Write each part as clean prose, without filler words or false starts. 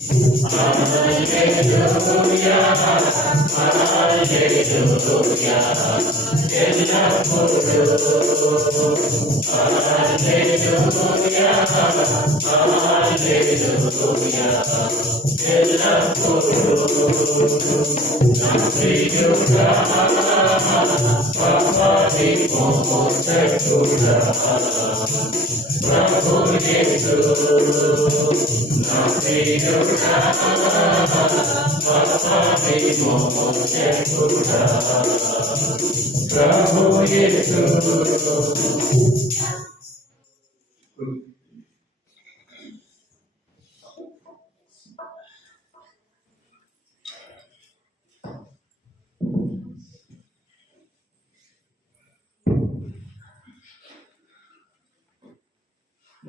Hallelujah, hallelujah, Prabhu Yesu.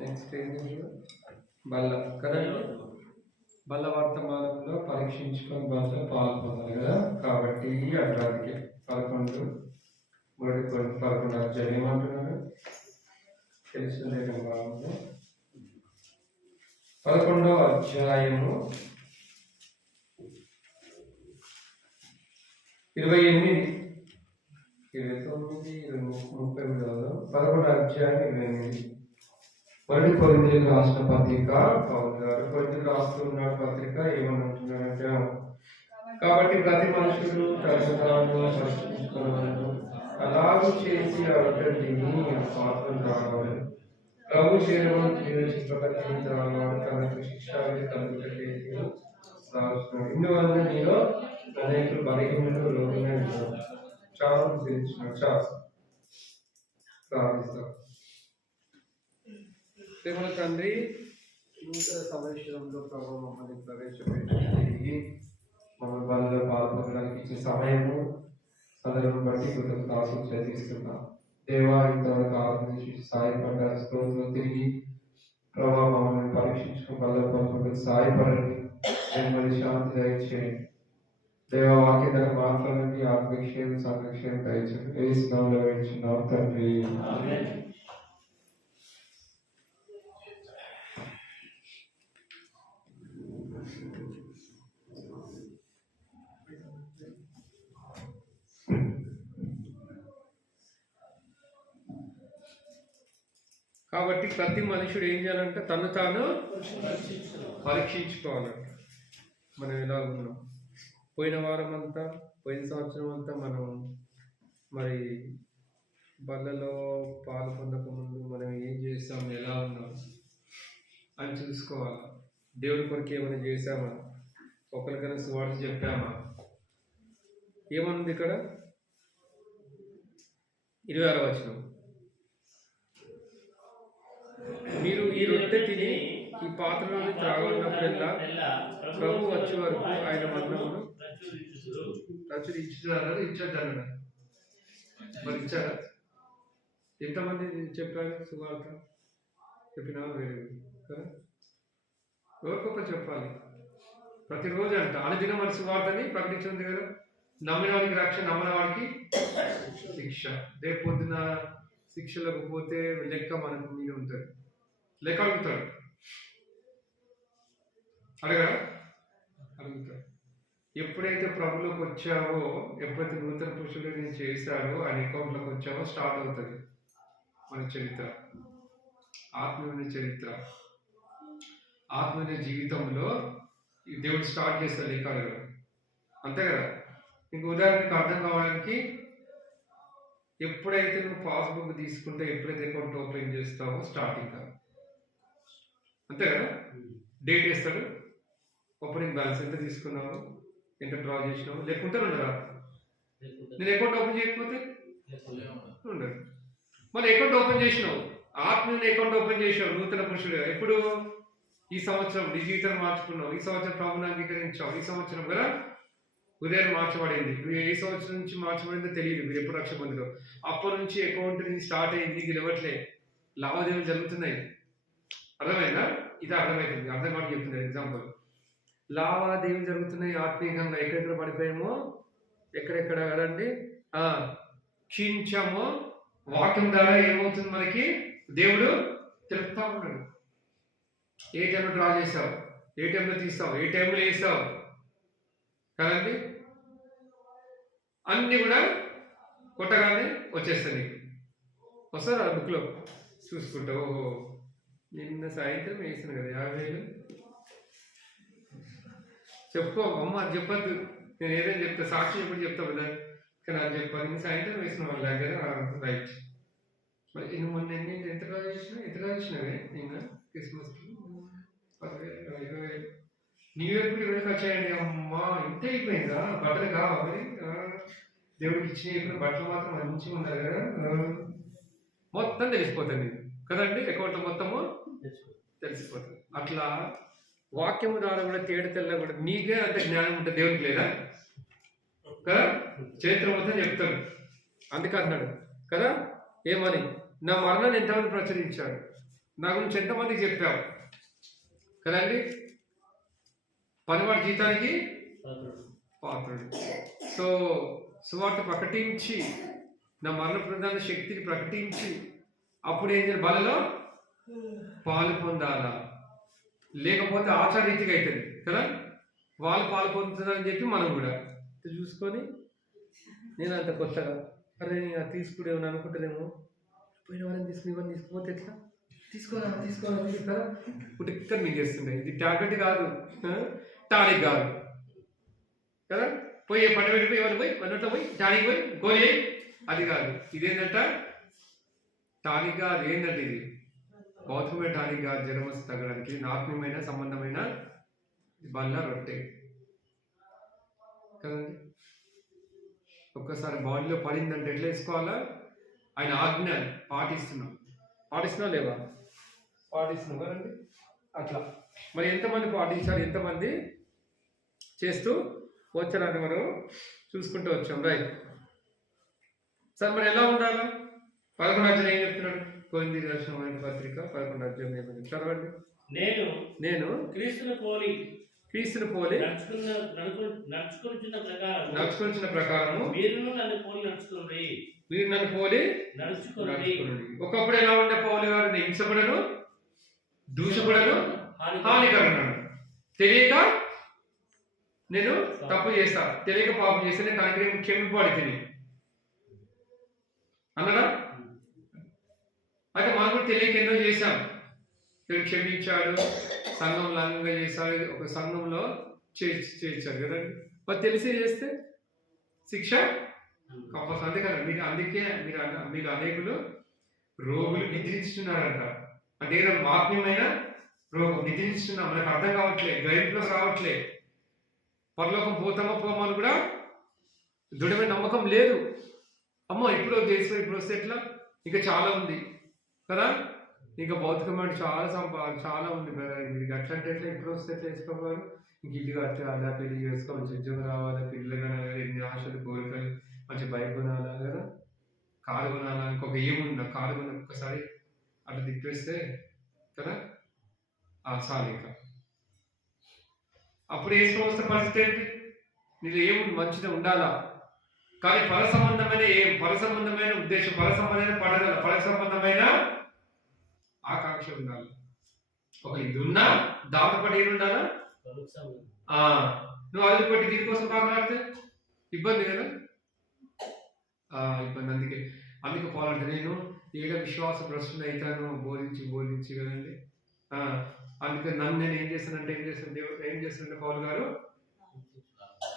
Next ఏంటంటే బల్ల కదండి. బల్ల వర్తమానంలో పరీక్షించుకొని బల్ల పాల్గొనాలి కదా. కాబట్టి అట్లాంటికి 11 అధ్యాయం ఏమంటున్నారు తెలుసులే భాగంలో 11వ అధ్యాయము 28, 29, 30. 11వ అధ్యాయం 28. మొదటి కొరింథీయులకు రాసిన పత్రిక పౌలు గారు కొరింథీయులకు రాస్తున్న పత్రిక ఏమనంటున్నారంటే, కాబట్టి ప్రతి మనుషుడు తరచుతాను పరిశీలించుకోవాలి, అలాగూ చేసి అతడిని పాత్ర రావాలి. ప్రభు శరీరం త్రాగవాడు తనకు శిక్షావిధి కలుగుటకే రాస్తున్నాడు. ఇందువల్ల మీలో అనేకులు బలహీనులు రోగులే ఉంటారు. చాలా తెలిసిన చాలా ప్రార్థిస్తాం. ప్రేమల తండ్రి, నూతన సంవత్సరంలో ప్రభు మమ్మల్ని ప్రవేశపెట్టి మన వాళ్ళ పాల్గొనడానికి ఇచ్చే సమయము అందరం బట్టి కృతజ్ఞతలు చెల్లిస్తున్నాం. దేవా, ఇంతవరకు ఆరాధించి సాయపడ్డ స్తోత్రం తిరిగి ప్రభావ మమ్మల్ని పరీక్షించుకుని వల్ల పాల్గొని సాయపడండి. నెమ్మది శాంతి దయచేయండి. దేవ వాక్య ధర మాట్లాడండి. ఆత్మక్షేమ సంరక్షణ దయచేయండి. ఏ స్నామంలో వేయించున్నాం తండ్రి. కాబట్టి ప్రతి మనుషుడు ఏం చేయాలంటే తను తాను పరీక్షించుకోవాలంట. మనం ఎలా ఉన్నాం? పోయిన సంవత్సరం అంతా మనం మరి బల్లలో పాల్గొనక ముందు మనం ఏం చేస్తాం, ఎలా ఉన్నాం అని చూసుకోవాలి. దేవుడి కొరకు ఏమైనా చేసామా? ఒకరికైనా సువార్త చెప్పామా? ఏమనుంది ఇక్కడ 26వ వచనం, మీరు ఈ రొట్టె తిని ఈ పాత్రలోని త్రాగన్నప్పుడల్లా ప్రభు వచ్చే వరకు ఆయన మరణమును ప్రచురించారు. ఇచ్చాడు. మరి ఇచ్చారా? ఎంతమంది చెప్పారు సువార్త? చెప్పినా వేరే కదా. ఎవరికొక చెప్పాలి ప్రతిరోజు అంట. అనుదినం మన సువార్తని ప్రకటించింది కదా. నమ్మిన వాడికి రక్షణ, నమ్మిన వాడికి శిక్ష. రేపు పొద్దున శిక్షలకు పోతే లెక్క మనకు మీద ఉంటుంది. లెక్క అడుగుతాడు. అడుగుతాడు. ఎప్పుడైతే ప్రభులోకి వచ్చావో, ఎప్పుడైతే నూతన పురుషుడు నేను చేశాడో, ఆయన అకౌంట్లోకి వచ్చావో స్టార్ట్ అవుతుంది మన చరిత్ర, ఆత్మీయ చరిత్ర. ఆత్మీయ జీవితంలో దేవుడు స్టార్ట్ చేస్తాడు లెక్క అడగడం. అంతే కదా. ఇంక ఉదాహరణకి అర్థం కావడానికి, ఎప్పుడైతే నువ్వు పాస్బుక్ తీసుకుంటే, ఎప్పుడైతే అకౌంట్ ఓపెన్ చేస్తావో స్టార్టింగ్ కాదు. అంతే కదా. డేట్ వేస్తాడు, ఓపెనింగ్ బ్యాలెన్స్ ఎంత తీసుకున్నావు, ఎంత డ్రా చేసినావు, లేకుంటే ఉండరా. నేను అకౌంట్ ఓపెన్ చేయకపోతే ఉండదు. మళ్ళీ అకౌంట్ ఓపెన్ చేసినావు, ఆత్మీయ అకౌంట్ ఓపెన్ చేసావు నూతన పురుషుడు. ఎప్పుడు? ఈ సంవత్సరం నీ జీవితం మార్చుకున్నావు, ఈ సంవత్సరం ప్రభుని అంగీకరించావు, ఈ సంవత్సరం కదా ఉదయం మార్చబడింది. నువ్వు ఏ సంవత్సరం నుంచి మార్చబడిందో తెలియదు, మీరు ఎప్పుడు రక్షణ పొందిలో. అప్పటి నుంచి అకౌంట్ నుంచి స్టార్ట్ అయింది, నీకు నిలవట్లే, లావాదేవీలు జరుగుతున్నాయి. అర్థమైందా? ఇది అర్థమవుతుంది. అర్థం కాదు చెప్తుంది. ఎగ్జాంపుల్, లావాదేవీలు జరుగుతున్నాయి ఆత్మీయంగా. ఎక్కడెక్కడ పడిపోయామో, ఎక్కడెక్కడ కదండి క్షీణించామో, వాక్యం ద్వారా ఏమవుతుంది మనకి దేవుడు తెలుపుతా ఉన్నాడు. ఏ టైంలో డ్రా చేసావు, ఏ టైంలో తీస్తావు, ఏ టైంలో వేస్తావు కదండి. అన్నీ కూడా కొట్టగానే వచ్చేస్తాయి నీకు. వస్తారు ఆ బుక్లో చూసుకుంటా, ఓహో నిన్న సాయంత్రం వేసిన కదా 50,000 చెప్పుకో అమ్మ, అది చెప్పద్దు, నేను ఏదైనా చెప్తా, సాక్షి ఎప్పుడు చెప్తా కదా, కానీ అది చెప్పాను. నిన్న సాయంత్రం వేసిన వాళ్ళ దగ్గర రైట్. మరి నువ్వు మొన్న ఎంత చేసినావే నిన్న క్రిస్మస్కి 10,000 న్యూ ఇయర్ కూడా 20 వచ్చాయండి. అమ్మా ఇంత అయిపోయిందా, బట్టలు కావాలి దేవుడికి ఇచ్చిన ఇప్పుడు బట్టలు మాత్రం మంచిగా ఉండాలి కదా, మొత్తం తెలిసిపోతుంది కదండి, అకౌంట్ మొత్తము తెలిసిపోతుంది. అట్లా వాక్యము ద్వారా కూడా తేడా తెల్ల కూడా నీకే అంత జ్ఞానం ఉంటుంది, దేవునికి లేదా కదా. చరిత్ర మొత్తం చెప్తాడు, అందుకే అన్నాడు కదా ఏమని, నా మరణాన్ని ఎంతమంది ప్రచురించాడు, నా గురించి ఎంతమందికి చెప్పావు కదండి. పనివాడి జీతానికి పాత్రుడు. సో సువార్త ప్రకటించి నా మరణ ప్రధాన శక్తిని ప్రకటించి అప్పుడు ఏం చేయాలి, బలలో పాలు పొందాలా, లేకపోతే ఆచారరీతిగా అవుతుంది కదా. వాళ్ళు పాలు పొందుతున్నారని చెప్పి మనం కూడా చూసుకొని, నేను అంత కొత్తగా అరే అది తీసుకునేమని అనుకుంటానేమో, పోయిన వాళ్ళని తీసుకుపోతే ఎట్లా, తీసుకోవాలి కదా. ఇప్పుడు ఇక్కడ మీకు చేస్తుండే, ఇది టాబ్లెట్ కాదు, టానిక్ కాదు కదా. పోయి పంట పెట్టిపోయి వాళ్ళు పోయి పన్నట్లో పోయి టానిక్ పోయి గోలి అయ్యి, అది కాదు. ఇదేంటంట టానిక్ కాదు, ఏంటంటే ఇది భౌతికమైన టానిక్ కాదు. జ్వరం వస్తే తగ్గడానికి ఆత్మీయమైన సంబంధమైన బల్ల రొట్టె కదండి. ఒక్కసారి బాడీలో పడిందంటే ఎట్లా వేసుకోవాలా, ఆయన ఆజ్ఞ పాటిస్తున్నాం లేవా, పాటిస్తున్నాం కదండి. అట్లా మరి ఎంతమంది పాటించారు, ఎంతమంది చేస్తూ వచ్చారని మనం చూసుకుంటూ వచ్చాం. రైట్ సార్, మరి ఎలా ఉండాలి? 11వ అధ్యాయం ఏం చెప్తున్నాడు, కొరింథీ రాసిన పత్రిక 11వ అధ్యాయం ఏమని చదవండి. నేను క్రీస్తును పోలి నడుచుకొనిచున్న ప్రకారము మీరు నన్ను పోలి నడుచుకోండి. ఒకప్పుడు ఎలా ఉండే పౌలు గారు, హింసపడను, దూషపడను, హానికరన్నాడు. తెలియక నేను తప్పు చేస్తా, తెలియక పాపం చేస్తే నేను కనుక క్షమింపబడి తిని అన్నదా. అయితే మనం కూడా తెలియక ఎన్నో చేశాం, దేవుడు క్షమించాడు, సంఘం లంఘంగా చేశాడు, ఒక సంఘంలో చేర్చాడు కదండి. మరి తెలిసి చేస్తే శిక్ష కంపల్సరీ. అందుకే మీరు అనేకులు రోగులు నిద్రించుతున్నారంట. అంటే ఏదో ఆత్మీయమైన రోగం నిద్రించుతున్నాం, మనకు అర్థం కావట్లే, గ్రహింపులో రావట్లే, పరలోకం పోమని కూడా దృఢమైన నమ్మకం లేదు. అమ్మో ఇప్పుడు ఇప్పుడు వస్తే ఎట్లా, ఇంకా చాలా ఉంది కదా, ఇంకా భౌతికమైన చాలా ఉంది కదా. ఇది అట్లంటే ఎట్లా, ఇప్పుడు వస్తే ఎట్లా వేసుకోవాలి, ఇంక ఇల్లు కట్టాలా, పెళ్లి చేసుకో, మంచి ఉద్యోగం రావాలా, పిల్లలు కనాలి, ఎన్ని ఆశలు కోరికలు, మంచి బైక్ కొనాలా కదా, కారు కొనాలా, ఇంకొక ఏముందా, కారు కొని ఒక్కసారి అట్లా తిప్పేస్తే కదా చాలు. ఇంకా అప్పుడు ఏ సంవత్సర పరిస్థితి ఏంటి, నీలో ఏముంది, మంచిగా ఉండాలా. కానీ పరసంబంధమైన ఉద్దేశం, పరసంబంధమైన పడగల, పరసంబంధమైన ఆకాంక్ష ఉండాలి. ఒక ఇది ఉన్నా దాంతోపాటు ఏమి ఉండాలా, నువ్వు అది పట్టి దీనికోసం మాట్లాడితే ఇబ్బంది కదా, ఇబ్బంది. అందుకే పోవాలంటే నేను ఏడ విశ్వాస భ్రష్టుని అవుతాను బోధించి కదండి. అందుకే నన్ను నేను ఏం చేస్తానంటే దేవుడు ఏం చేస్తానంటే పౌలు గారు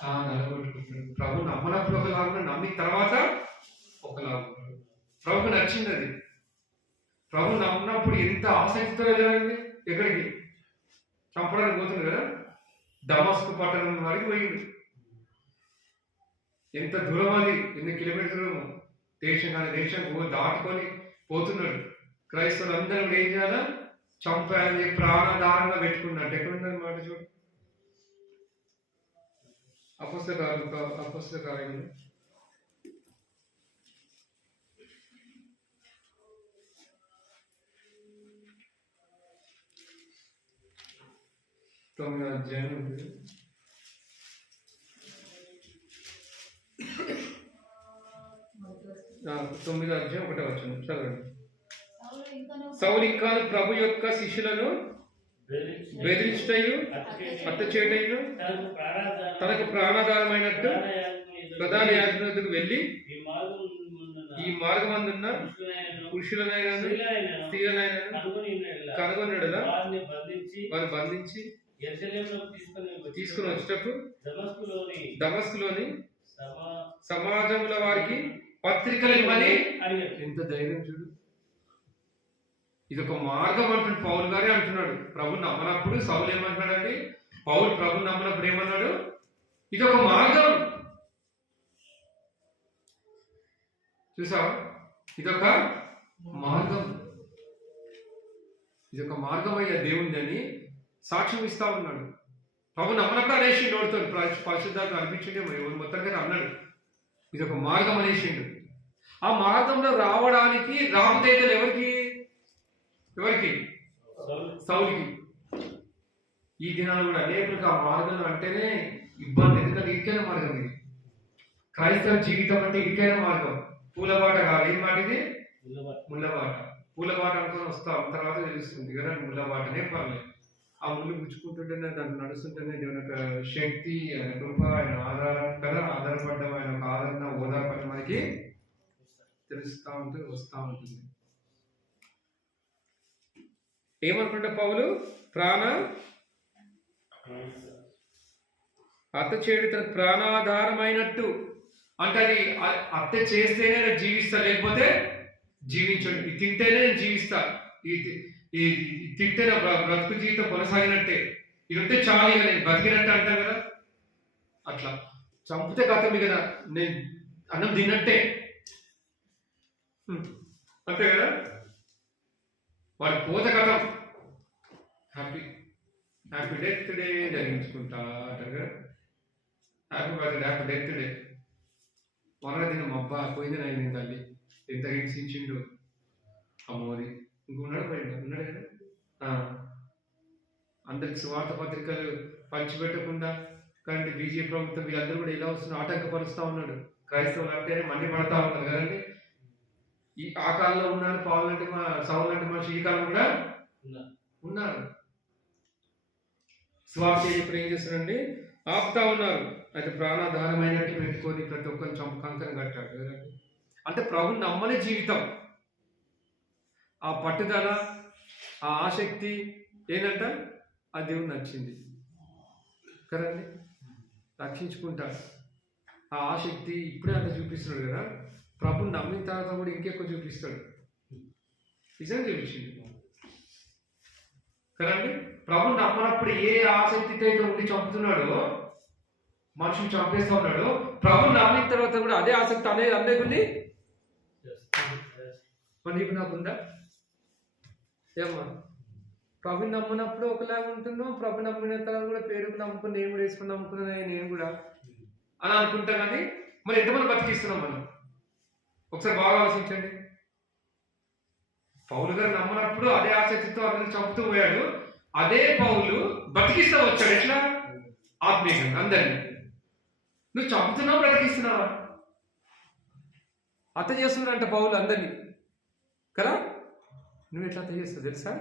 నలగొట్టుకుంటాడు. ప్రభు నమ్మనప్పుడు ఒకలాగా, నమ్మిన తర్వాత ఒకలాగా. ప్రభుకు నచ్చింది అది. ప్రభు నమ్మినప్పుడు ఎంత ఆసక్తితో వెళ్ళాలండి, ఎక్కడికి చంపడానికి పోతుంది కదా, దమస్కు పట్టణం వరకు పోయింది. ఎంత దూరం అది, ఎన్ని కిలోమీటర్లు దేశం దాటుకొని పోతున్నాడు. క్రైస్తవులు అందరూ ఏం చేయాలా, చంపాలని ప్రాణదానంగా పెట్టుకున్నట్టు. ఎక్కడున్నది మాట చూడు, అపొస్తల కార్యములు 9వ అధ్యాయం ఉంటుంది. 9వ అధ్యాయం 1వ వచనం చదవండి. సౌలు ఇంకా ప్రభు యొక్క శిష్యులను బెదిరించుటయు హత్య చేయుటయు తనకు ప్రాణాధారమైనట్టు ప్రధాన యాజకుని వెళ్ళి ఈ మార్గమందున్న పురుషులనైనా స్త్రీలనైనా కనుగొనడలా వారు బంధించి తీసుకుని వచ్చేటప్పుడు దమస్కులోని సమాజంలో వారికి పత్రికలు ఇవ్వని ఎంత ధైర్యం చూడు. ఇది ఒక మార్గం అంటున్నాడు పౌలు గారే అంటున్నాడు. ప్రభు నమ్మనప్పుడు సౌలు ఏమంటున్నాడండి? పౌలు ప్రభు నమ్మనప్పుడు ఏమన్నాడు? ఇది ఒక మార్గం. చూసావా? ఇదొక మార్గం, ఇదొక మార్గం అయ్యా దేవుణ్ణి అని సాక్ష్యం ఇస్తా ఉన్నాడు. ప్రభు నమ్మనప్పుడు అనేసి నోడుతో పరిశుద్ధాత్మ అనిపించిండే మొత్తంగా అన్నాడు ఇదొక మార్గం అనేసిండు. ఆ మార్గంలో రావడానికి రామదేవతలు ఎవరికి? సౌలికి. ఈ దినాలు కూడా అనేకులకు ఆ మార్గం అంటేనే ఇబ్బంది. ఎందుకంటే ఇరికైన మార్గం ఇది. క్రైస్తవ జీవితం అంటే ఇరికైన మార్గం, పూలబాట కాదు. ఏం మాట ఇది? ముళ్ళబాట. పూలబాట అనుకుని వస్తాం, తర్వాత తెలుస్తుంది కదా ముళ్ళబాటనే పర్లేదు. ఆ ముళ్ళు గుచ్చుకుంటుంటేనే దాన్ని నడుస్తుంటేనే దేవుని యొక్క శక్తి, ఆయన కృప, ఆయన ఆధారం కదా, ఆధారపడ్డం, ఆయన ఒక ఆదరణ ఓదార్పడం మనకి తెలుస్తూ ఉంటుంది, వస్తూ ఉంటుంది. ఏమనుకుంటా పౌలు? హత్య చేయడం తన ప్రాణాధారమైనట్టు అంటే అది హత్య చేస్తేనే నేను జీవిస్తా, లేకపోతే జీవించండి. ఇది తింటేనే నేను జీవిస్తా, ఈ తింటే నా బ్రతుకు జీవితం కొనసాగినట్టే, ఇది ఉంటే చాలు ఇక నేను బతికినట్టే అంటాం కదా. అట్లా చంపితే కథం కదా, నేను అన్నం తిన్నట్టే అంతే కదా. వాడి పోత కథం. హ్యాపీ డెత్ డే జరిగించుకుంటా అంటారు కదా. Happy birthday, happy death day. మొన్న దినం అబ్బా పోయింది నేను తల్లి ఎంత హింసించిండు అమ్మోది. ఇంకున్నాడు పోయిండు, ఉన్నాడు కదా. అందరికి స్వార్థ పత్రికలు పంచిపెట్టకుండా కానీ బీజేపీ ప్రభుత్వం వీళ్ళందరూ కూడా ఇలా వస్తున్న ఆటంకపరుస్తూ ఉన్నాడు. క్రైస్తవులు అంటేనే మండి పడతా ఉన్నారు కదండి. ఆ కాలంలో ఉన్నారు పౌలు లాంటి సౌలు లాంటి మనిషి, ఈ కాలం కూడా ఉన్నారు. స్వార్థ ఇప్పుడు ఏం చేస్తారండి? ఆపుతా ఉన్నారు. అయితే ప్రాణాధారమైనట్టు పెట్టుకొని ప్రతి ఒక్కరిని కంకణ కట్టాడు కదండి. అంటే ప్రభుని నమ్మని జీవితం, ఆ పట్టుదల, ఆ ఆసక్తి ఏంటంట ఆ దేవుడు నచ్చింది కదండి. రక్షించుకుంటాడు. ఆ ఆసక్తి ఇప్పుడే అంత చూపిస్తున్నాడు కదా. ప్రభుని నమ్మిన తర్వాత కూడా ఇంకెక్కువ చూపిస్తాడు. నిజంగా చూపించింది కదండి. ప్రభుని నమ్మనప్పుడు ఏ ఆసక్తితో అయితే ఉండి చంపుతున్నాడో, మనుషులు చంపేస్తా ఉన్నాడు, ప్రభుని నమ్మిన తర్వాత కూడా అదే ఆసక్తి అనేది అందరికీ మరి నీకు నాకుందా? ఏమ్మా? ప్రభుని నమ్మినప్పుడు ఒకలాగా ఉంటున్నాం, ప్రభు నమ్మిన తర్వాత కూడా పేరుకు నమ్ముకుని నేను కూడా వేసుకుని నమ్ముకున్నా నేను కూడా అని అనుకుంటా. కానీ మరి ఎంతమంది బతికిస్తున్నాం మనం? ఒకసారి బాగా ఆలోచించండి. పౌలు గారు నమ్మనప్పుడు అదే ఆసక్తితో అందరిని చంపుతూ పోయాడు. అదే పౌలు బతికిస్తా వచ్చాడు. ఎట్లా? ఆత్మీయంగా అందరినీ. నువ్వు చంపుతున్నావు, బ్రతికిస్తున్నావా? హత్య చేస్తున్నాడంట పౌలు అందరినీ కదా. నువ్వు ఎట్లా హత్య చేస్తావు తెలుసా?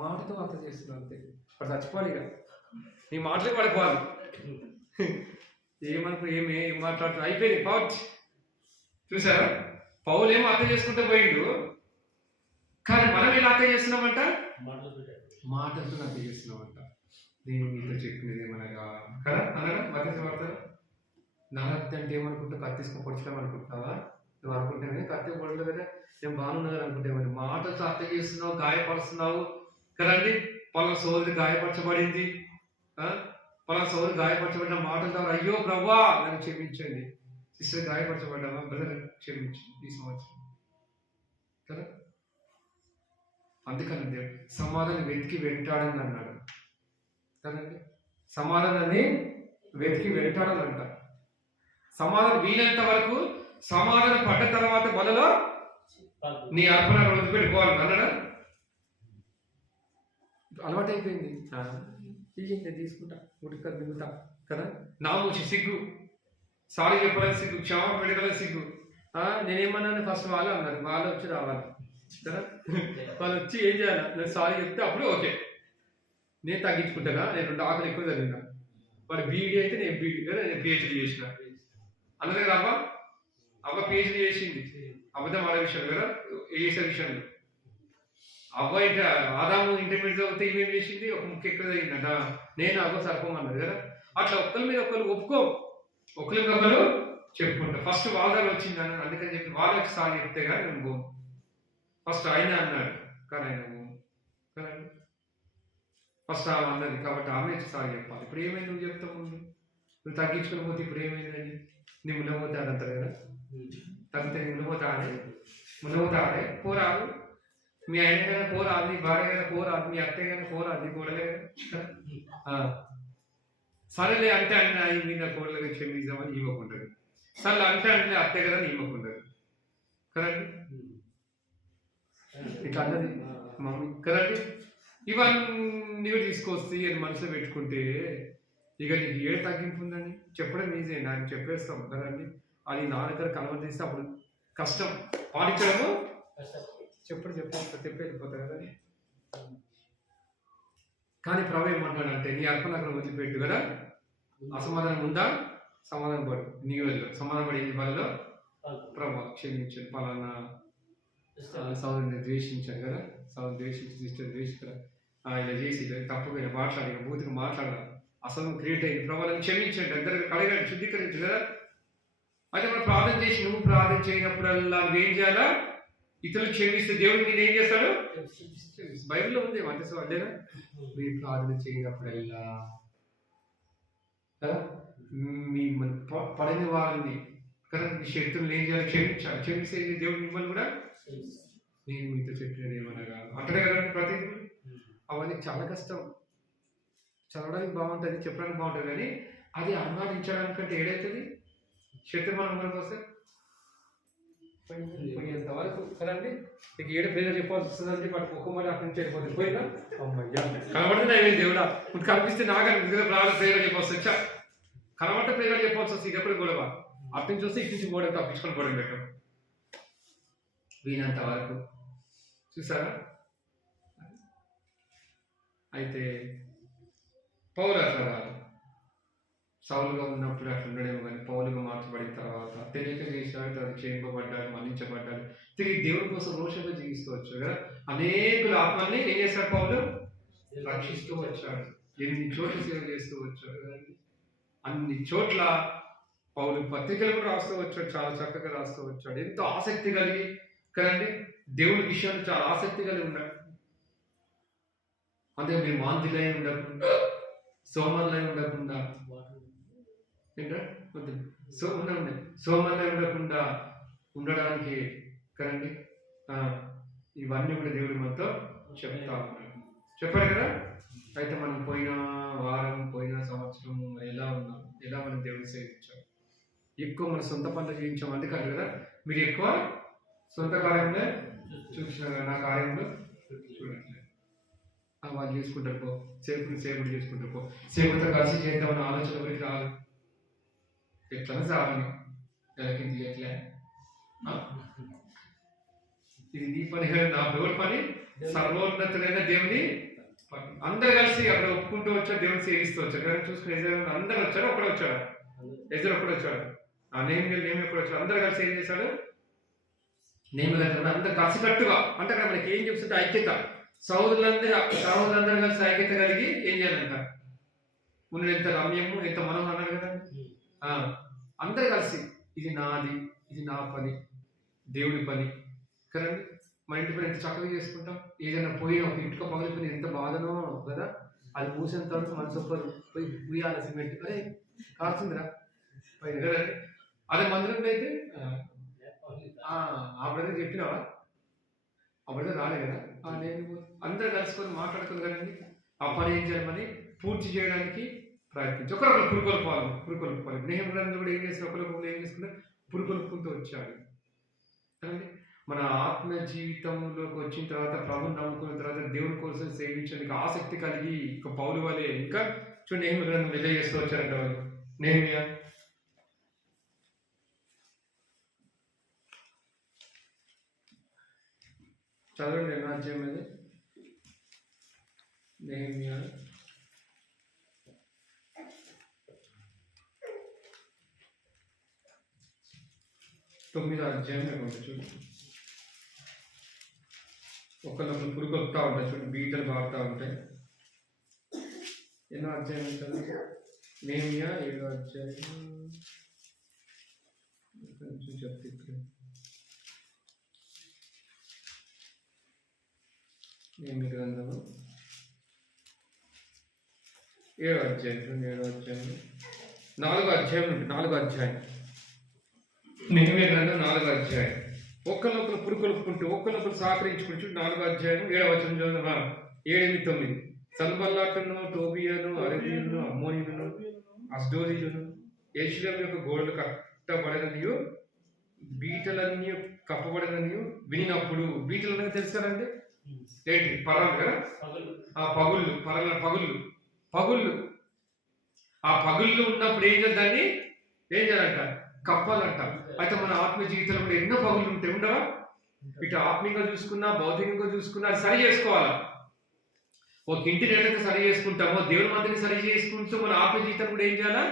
మాటతో హత్య చేస్తున్నావు అంతే. వాడు చచ్చిపోవాలి ఇక, నీ మాటలే పడిపోవాలి. ఏం మాట్లాడుతున్నా అయిపోయింది పౌచ్. చూసారా? పౌలు ఏమో హత్య చేసుకుంటూ పోయిండు, కానీ మనం ఎలా హత్య చేస్తున్నామంట? మాటలతో హత్య చేస్తున్నామంట. నేను మీతో చెప్పినది ఏమనగా కదా అనగా మధ్య వాడతారు. నరహత్య అంటే ఏమనుకుంటా? కత్తి తీసుకొని పొడిచడం అనుకుంటున్నావా? నువ్వు అనుకుంటే కత్తి పొడలు కదా, నేను బాగున్నా కదా అనుకుంటేమని మాటలతో హత్య చేస్తున్నావు, గాయపరుస్తున్నావు కదండి. పలానా సోదరి గాయపరచబడింది, పలానా సోదరి గాయపరచబడిన మాటల ద్వారా అయ్యో ప్రభా నన్ను క్షమించండి. సిస్టర్ గాయపరచబడ్డావా? బ్రదర్ క్షమించండి ఈ సంవత్సరం కదా. అందుకని సమాధానం వెతికి వెంటాడని అన్నాడు కదండి. సమాధానాన్ని వెతికి వెంటాడాలంట. సమాధానం వీలంత వరకు సమాధానం పడ్డ తర్వాత బలలో నీ అర్పణ వదిలిపెట్టుకోవాలి అన్నాడా? అలవాటు అయిపోయింది. నేను తీసుకుంటా, ఉడిక దిగుతా కదా. నా మూసి సిగ్గు, సారీ చెప్పలేదు సిగ్గు, క్షమాపణ పెడగల సిగ్గు. నేనేమన్నాను? ఫస్ట్ వాళ్ళు అన్నారు, వాళ్ళు వచ్చి రావాలి. కదా వాళ్ళు వచ్చి ఏం చేయాలి, నేను సారీ చెప్తే అప్పుడు ఓకే నేను తగ్గించుకుంటానా, నేను 2 ఆకులు ఎక్కువ చదివినా, వాడు బీఈడీ అయితే నేను బీఈడీ కదా, నేను పిహెచ్డీ చేసిన అన్నది కదా. అవ్వ పిహెచ్డీ చేసింది అబద్ధం ఆడే విషయం కదా, చేసే విషయంలో. అవ్వ ఆదాము ఇంటర్మీడియట్ చదివితే ఇవేం చేసింది, ఒక ముఖ్య ఎక్కువ జరిగిందంట, నేను అవ్వ సర్పమన్నది కదా. అట్లా ఒకరి మీద ఒకరు ఒప్పుకో, ఒకరి మీద ఒకరు చెప్పుకుంటా. ఫస్ట్ వాళ్ళ దగ్గర వచ్చింది అని అందుకని చెప్పి వాళ్ళకి సారీ చెప్తే కానీ నేను పోను. ఫస్ట్ ఆయన అన్నాడు కానీ ఆయన పోను కదా, ఫస్ట్ ఆమె అన్నది కాబట్టి ఆమె సారీ చెప్పాలి. ఇప్పుడు ఏమైంది నువ్వు చెప్తావు, ముందు నువ్వు తగ్గించుకుని పోతే ఇప్పుడు ఏమైందని నీ మునపోతే అదంటారు కదా, తగ్గితే నీ మునపోతే ఆడే పోరాదు, మీ ఆయన పోరాదు, మీ భార్య గారు పోరాదు, మీ అత్తయ్య గారు పోరాదు, నీ కోడలే కదా. సరేలే అంటే ఆయన మీద కోడలుగా క్షమిద్దామని ఇవ్వకుంటుంది, సరే అంటే అంటే అత్తయ్య కదా ఇవ్వకుంటుంది కదండి. ఇట్లా అన్నది మమ్మీ కదండి. ఇవన్నీ తీసుకొస్తే అది మనసులో పెట్టుకుంటే ఇక నీకు ఏడు తగ్గింపు ఉందని చెప్పడం ఈజీ అండి, ఆయన చెప్పేస్తాం కదండి. అది నా దగ్గర కలవర్ చేస్తే అప్పుడు కష్టం, పాటించడము చెప్పేసి వెళ్ళిపోతారు కదా. కానీ ప్రభు ఏమంటాడంటే నీ అర్పణ అక్కడ వదిలిపెట్టు కదా, అసమాధానం ఉందా సమాధానం పడు, నీ వల్ల సమాధానం పడి వాళ్ళలో ప్రభు క్షమించాడు, పలానా సౌదరిని ద్వేషించాను కదా, సౌదరి ద్వేషించారు ఇలా చేసి తప్పుగా మాట్లాడి బూతుగా మాట్లాడాలి, అసలు క్రియేట్ అయింది, ప్రభావం క్షమించండి, అందరూ కడగండి, శుద్ధీకరించు కదా. అయితే మనం ప్రార్థన చేసి నువ్వు ప్రార్థన చేయనప్పుడల్లా నువ్వేం చేయాలా, ఇతరులు క్షమిస్తే దేవుడు నేను ఏం చేస్తాడు, బైబిల్లో ఉంది అంతే అదేనా. మీరు ప్రార్థన చేయనప్పుడల్లా కదా మీ పడిన వారిని కదా మీ శక్తులను ఏం చేయాలి, క్షమించాలి, క్షమిస్తే దేవుడు మిమ్మల్ని కూడా నేను మీతో చెప్పినది ఏమనగా అంటారు కదండి. ప్రతి అవన్నీ చాలా కష్టం, చదవడానికి బాగుంటుంది, చెప్పడానికి బాగుంటుంది, కానీ అది అనుమానించడానికంటే ఏడవుతుంది శక్తి మనం మనకు వస్తే పోయేంత వరకు కదండి. నీకు ఏడు పేరు చెప్పాల్సి వస్తుందండి, బట్ ఒక్క మాట అక్కడి నుంచి వెళ్ళిపోతుంది, పోయినా అమ్మయ్యా కనబడుతుంది అయ్యింది దేవుడా, ఇప్పుడు కనిపిస్తే నాకు ప్రేరలు చెప్పాల్సి వచ్చా, కనబట్ట ప్రేరలు చెప్పాల్సి వస్తుంది, ఇది ఎప్పుడు గొడవ, అటు నుంచి వస్తే ఇటు నుంచి పోవడం తప్పించుకొని పోవడం పెట్టడం వీనంత వరకు చూసారా. అయితే పౌలు అట్లా కాదు, సౌలుగా ఉన్నప్పుడు అట్లా ఉండడేమో కానీ పౌలుగా మార్చబడిన తర్వాత తెలియక చేసినట్టు అది చేయింపబడ్డాడు, మన్నించబడ్డాడు, తిరిగి దేవుడి కోసం రోషంగా జీవిస్తూ వచ్చాడు కదా. అనేకుల ఆత్మల్ని ఏం చేశాడు పౌలు, రక్షిస్తూ వచ్చాడు, ఎన్ని చోట్ల సేవ చేస్తూ వచ్చాడు కదండి. అన్ని చోట్ల పౌలు పత్రికలు కూడా రాస్తూ వచ్చాడు, చాలా చక్కగా రాస్తూ వచ్చాడు, ఎంతో ఆసక్తి కలిగి కదండి, దేవుడి విషయాన్ని చాలా ఆసక్తి కలిగి ఉన్నాడు. అంటే మీరు మాంతిలై ఉండకుండా, సోమర్లై ఉండకుండా, సోమర్లై ఉండకుండా ఉండడానికి కదండి. ఇవన్నీ కూడా దేవుడు మనతో చెప్తా ఉన్నాడు, చెప్పాడు కదా. అయితే మనం పోయిన వారం పోయిన సంవత్సరం ఎలా ఉన్నాం, ఎలా మనం దేవుడిని సేవించాం, ఎక్కువ మన సొంత పనులు చేయించాం, అందుకని కదా మీరు ఎక్కువ సొంత కార్యంలో చూసిన నా కార్యంలో చూడట్లేదు. వాళ్ళు చేసుకుంటారు పో, సేపుడు చేసుకుంటారు పో, సేపుతో కలిసి చేద్దామని ఆలోచన ఎవరికి రాదు, ఎట్లా రావాలి నెలకింది ఎట్లా, ఇది నీ పని కాదు నా దేవుడి పని, సర్వోన్నతులైన దేవుని పని. అందరు కలిసి అక్కడ ఒప్పుకుంటూ వచ్చారు, దేవుని సేవిస్తూ వచ్చారు. చూసుకుని అందరూ వచ్చారు, ఒకడే వచ్చాడు, ఎదురు ఒకడు వచ్చాడు, నేమ్ ఎప్పుడు వచ్చాడు, అందరు కలిసి ఏం చేశాడు, అందరు కలిసికట్టుగా. అంటే అక్కడ మనకి ఏం చెప్తుంటే ఐక్యత, సహోదరులందరూ కలిసి ఐక్యత కలిగి ఏం చేయాలంట, ఉన్నది ఎంత రమ్యము ఎంత మనం అన్నాడు కదా. అందరు కలిసి ఇది నాది, ఇది నా పని, దేవుడి పని కదండి. మన ఇంటి పని ఎంత చక్కగా చేసుకుంటాం, ఏదైనా పోయి ఒక ఇంటికి పగిలిపోయి ఎంత బాధనో కదా, అది మూసేంత వరకు మనసు పోయి ఉయ్యాల సిమెంట్ అరే కాల్సిందిరా పైన కదండి. అదే మందిరం అయితే ఆ బ్రదర్ చెప్పినావా, ఆ బ్రదర్ రాలే కదా, నేను అందరూ కలుసుకొని మాట్లాడుతుంది కదండి. ఆ పని ఏం చేయమని పూర్తి చేయడానికి ప్రయత్నించి ఒకరొకరు పురుకొల్పుకోవాలి. నేహంలో కూడా ఏం చేస్తారు, ఒకరికొకరు ఏం చేసుకుంటే పురుకొల్పుకుంటూ వచ్చాడు కదండి. మన ఆత్మ జీవితంలోకి వచ్చిన తర్వాత, ప్రభుని నమ్ముకున్న తర్వాత దేవుడి కోసం సేవించడానికి ఆసక్తి కలిగి ఒక పౌలు వలె ఇంకా చూడండి నేహమ్య గ్రంథం విజయ చేస్తూ వచ్చారంట వాళ్ళు. నేహమ్య చదవండి ఎన్నో అధ్యాయం అది నెహెమ్యా 9వ అధ్యాయం అనుకుంటా చూడు. ఒకళ్ళొకరు పురుగు వస్తూ ఉంటాయి చూడండి, బీటలు పారుతూ ఉంటాయి. ఎన్నో అధ్యాయం ఉంటుంది నెహెమ్యా 7వ అధ్యాయం కొంచెం చెప్తే ఇక్కడ నెహెమ్యా గ్రంథము 7వ అధ్యాయం 7వ అధ్యాయం 4వ అధ్యాయం ఉంటుంది. 4వ అధ్యాయం నెహెమ్యా గ్రంథం 4వ అధ్యాయం. ఒకళ్ళొకరు పురుకొలుపుకుంటూ ఒకళ్ళొకరు సహకరించుకుంటూ 4వ అధ్యాయం 7వ వచనం చదువు. 7, 8, 9 సన్బల్లాటును, టోబియాను, అరబీయులను, అమ్మోనీయులను, అస్డోదీయులను, యెరూషలేము యొక్క గోడలు కట్టబడననియు బీటలన్నీ కప్పబడననియు వినినప్పుడు, బీటలు అనేది తెలుస్తారండి ఏంటి? పరాలు కదా, ఆ పగుళ్ళు, పగుళ్ళు ఆ పగుళ్ళు ఉన్నప్పుడు ఏం చేద్దాన్ని ఏం చేయాలంట? కప్పాలంట. అయితే మన ఆత్మ జీవితంలో కూడా ఎన్నో పగుళ్ళు ఉంటాయి, ఉండవా? ఇటు ఆత్మీయంగా చూసుకున్నా భౌతికంగా చూసుకున్నా అది సరి చేసుకోవాలా. ఒక ఇంటిని ఎట్లయితే సరి చేసుకుంటామో దేవుని మందిని సరి చేసుకుంటూ మన ఆత్మ జీవితం కూడా ఏం చేయాలా?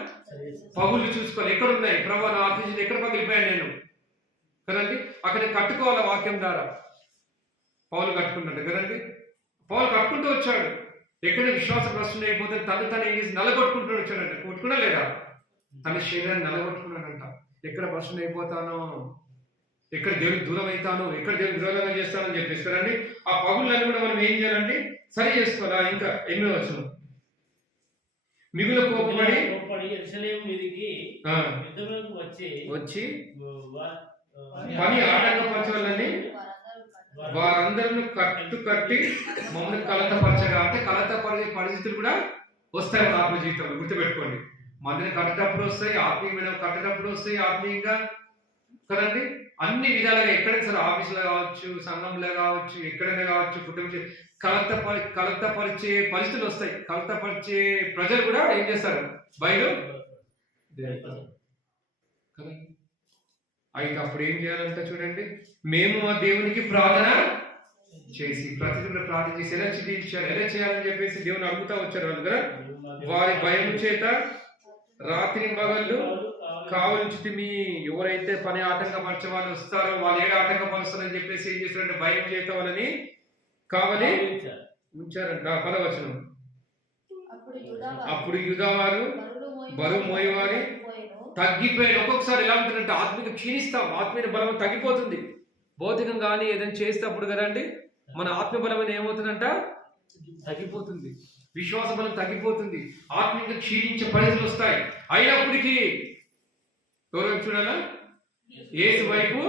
పగుళ్ళు చూసుకోవాలి. ఎక్కడ ఉన్నాయి ప్రభు నా ఆత్మ జీవితం ఎక్కడ పగిలిపోయాను నేను కదండి, అక్కడ కట్టుకోవాలా వాక్యం ద్వారా. పౌలు కట్టుకున్నాడు కదండి, పౌలు కట్టుకుంటూ వచ్చాడు. ఎక్కడ విశ్వాస ప్రశ్న అయిపోతే తను ఏం చేసి నలగొట్టుకుంటూ వచ్చాడంట. కొట్టుకున్నా లేదా? తన శరీరాన్ని నలగొట్టుకున్నాడంట. ఎక్కడ ప్రశ్న అయిపోతానో, ఎక్కడ దేవుడికి దూరం అవుతానో, ఎక్కడ దేవుడికి దూరంగా చేస్తానని చెప్పేసి కదండి. ఆ పగుళ్ళని కూడా మనం ఏం చేయాలండి? సరి చేసుకోవాలా. ఇంకా 8వ వచనం మిగులు కోపపడి వచ్చి పని ఆటంకపరచాలని వారందరిని కట్టి మమ్మల్ని కలతపరచగా. అంటే కలతపరిచే పరిస్థితులు కూడా వస్తాయి మన ఆత్మ జీవితంలో, గుర్తుపెట్టుకోండి. మందిని కట్టేటప్పుడు వస్తాయి, ఆత్మీయమైన కట్టేటప్పుడు వస్తాయి, ఆత్మీయంగా కదండి. అన్ని విధాలుగా ఎక్కడైనా సరే, ఆఫీసులో కావచ్చు, సంఘంలో కావచ్చు, ఎక్కడైనా కావచ్చు, కుటుంబం కలతపరిచే పరిస్థితులు వస్తాయి. కలతపరిచే ప్రజలు కూడా ఏం చేస్తారు? బయలు అయితే అప్పుడు ఏం చేయాలంటే చూడండి, మేము ఆ దేవునికి ప్రార్థన చేసి ప్రతిదిన ప్రార్థన చేసి ఎలా చేయాలని చెప్పేసి దేవుని అడుగుతా వచ్చారు వాళ్ళు కదా. వారి భయం చేత రాత్రి మగళ్ళు కావలించి మీ ఎవరైతే పని ఆటంకపరిచే వాళ్ళు వస్తారో వాళ్ళు ఏడు ఆటంకపరుస్తారని చెప్పేసి ఏం చేస్తారంటే భయం చేత వాళ్ళని కావలి ఉంచారంట. 10వ వచనం అప్పుడు యూదావారు బరువు మోయవారి తగ్గిపోయిన. ఒక్కొక్కసారి ఎలా ఉంటుందంటే ఆత్మీయ క్షీణిస్తాం, ఆత్మీయ బలం తగ్గిపోతుంది. భౌతికం కానీ ఏదైనా చేసేటప్పుడు కదండి మన ఆత్మ బలం అనేది ఏమవుతుందంట? తగ్గిపోతుంది. విశ్వాస బలం తగ్గిపోతుంది, ఆత్మీయంగా క్షీణించే పరిస్థితులు వస్తాయి. అయినప్పటికీ ఎవరు చూడాలా? యేసు వైపు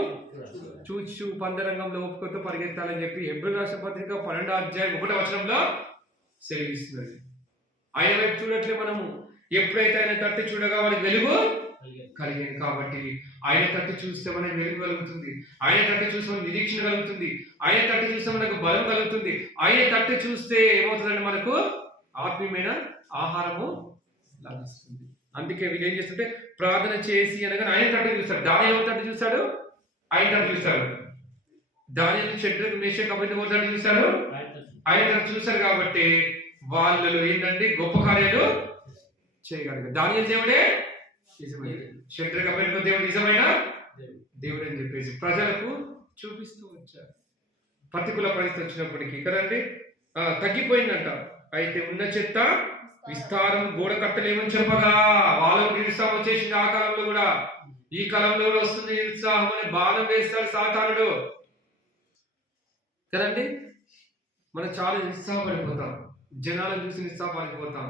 చూచు పందరంగంలో ఒప్పుకొతో పరిగెత్తాలని చెప్పి హెబ్రీ రాష్ట్ర పత్రిక 12వ అధ్యాయం 1వ వచనంలో సెలవిస్తున్నది. ఆయన వైపు చూడట్లే మనము. ఎప్పుడైతే ఆయన తట్టి చూడగా వాళ్ళకి వెలుగు కలిగింది. కాబట్టి ఆయన తట్టి చూస్తే మనకి వెలుగు కలుగుతుంది, ఆయన తట్టి చూస్తే మనకు నిరీక్షణ కలుగుతుంది, ఆయన తట్టి చూస్తే మనకు బలం కలుగుతుంది. ఆయన తట్టి చూస్తే ఏమవుతుందంటే మనకు ఆత్మీయమైన ఆహారము లభిస్తుంది. అందుకే వీళ్ళు ఏం చేస్తుంటే ప్రార్థన చేసి అనగా ఆయన తట్టు చూస్తాడు. దాని ఎవరు తట్టు చూస్తాడు? ఆయన తట్టు చూస్తాడు. దాని షడ్రకు మేషక్ అబేద్నెగో తట్టు చూస్తాడు, ఆయన తట్టు చూస్తారు. కాబట్టి వాళ్ళు ఏంటంటే గొప్ప కార్యాలు చేయగలరు. దానియేలు దేవుడే నిజమైన, షడ్రకు అబేద్నెగో దేవుడు నిజమైన దేవుడు అని చెప్పేసి ప్రజలకు చూపిస్తూ వచ్చారు. ప్రతికూల పరిస్థితి వచ్చినప్పటికీ కదండి తగ్గిపోయిందంట. అయితే ఉన్న చెత్త విస్తారం గోడ కట్టలేమని చెప్పగా వాళ్ళకు నిరుత్సాహం వచ్చేసింది. ఆ కాలంలో కూడా ఈ కాలంలో కూడా వస్తుంది నిరుత్సాహం అని. బాణం వేస్తాడు సాతానుడు కదండి. మనం చాలా నిరుత్సాహపడిపోతాం, జనాలను చూసి నిరుత్సాహపడిపోతాం.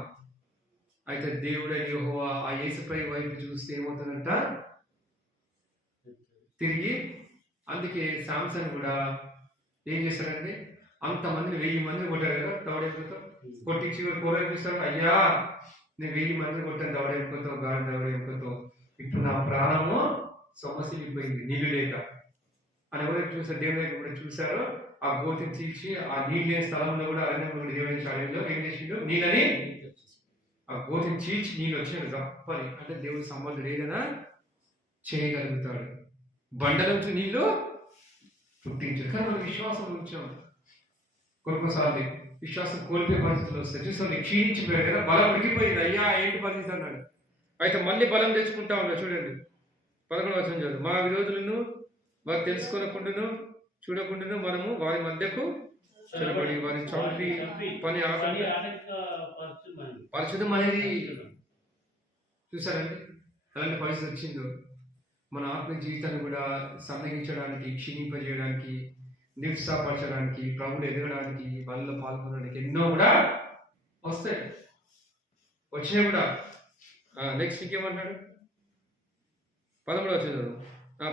అయితే దేవుడైన యెహోవా ఆ యేసుప్రభు వైపు చూస్తే ఏమవుతుందంట? తిరిగి. అందుకే సామ్సన్ కూడా ఏం చేశారండి? అంతమందిని 1000 మందిని కొట్టారు కదా దవడెంపుతో. కొట్టించి కోరేపిస్తాడు, అయ్యా నేను 1000 మందిని కొట్టాను దవడెంపుతో, గాడి దవడెంపుతో, ఇప్పుడు నా ప్రాణము సమస్యలిపోయింది నీళ్లు లేక అని ఎవరైతే చూసారు, దేవుని వైపు కూడా చూసారో ఆ గోతిని తీర్చి ఆ నీళ్ళు లేని స్థలంలో కూడా అరణ్యంలో దేవుని శాలయంలో ఏం చేసిండు? నీళ్ళని ఆ గోతిని చీల్చి నీళ్ళు వచ్చినాడు తప్పని. అంటే దేవుడు సంబంధుడు ఏదైనా చేయగలుగుతాడు. బండ నుంచి నీళ్లు పుట్టించాడు. కానీ మనం విశ్వాసం ఉంచాం. కొన్నిసార్లు విశ్వాసం కోల్పోయే పరిస్థితులు వస్తాయి. చూస్తాం క్షీణించిపోయాడు కదా, బలం ఉడికిపోయింది. అయ్యా ఏంటి పరిస్థితి అన్నాడు. అయితే మళ్ళీ బలం తెచ్చుకుంటా ఉన్నాడు. చూడండి 11వ వచనం చదువు. మా విరోధులను వారు తెలుసుకోనకుండాను చూడకుండాను మనము వారి మధ్యకు చొరబడి వారి చౌటి పని పరిశుద్ధం అనేది చూసారండి. అలాంటి పరిస్థితి వచ్చిందో మన ఆత్మ జీవితాన్ని కూడా సన్నగించడానికి, క్షీణింపజేయడానికి, నిరుత్సాహపరచడానికి, ప్రభువులు ఎదగడానికి, వాళ్ళలో పాల్గొనడానికి ఎన్నో కూడా వస్తాయి. వచ్చినాయి కూడా. నెక్స్ట్ ఇంకేమంటాడు? 13వ వచనం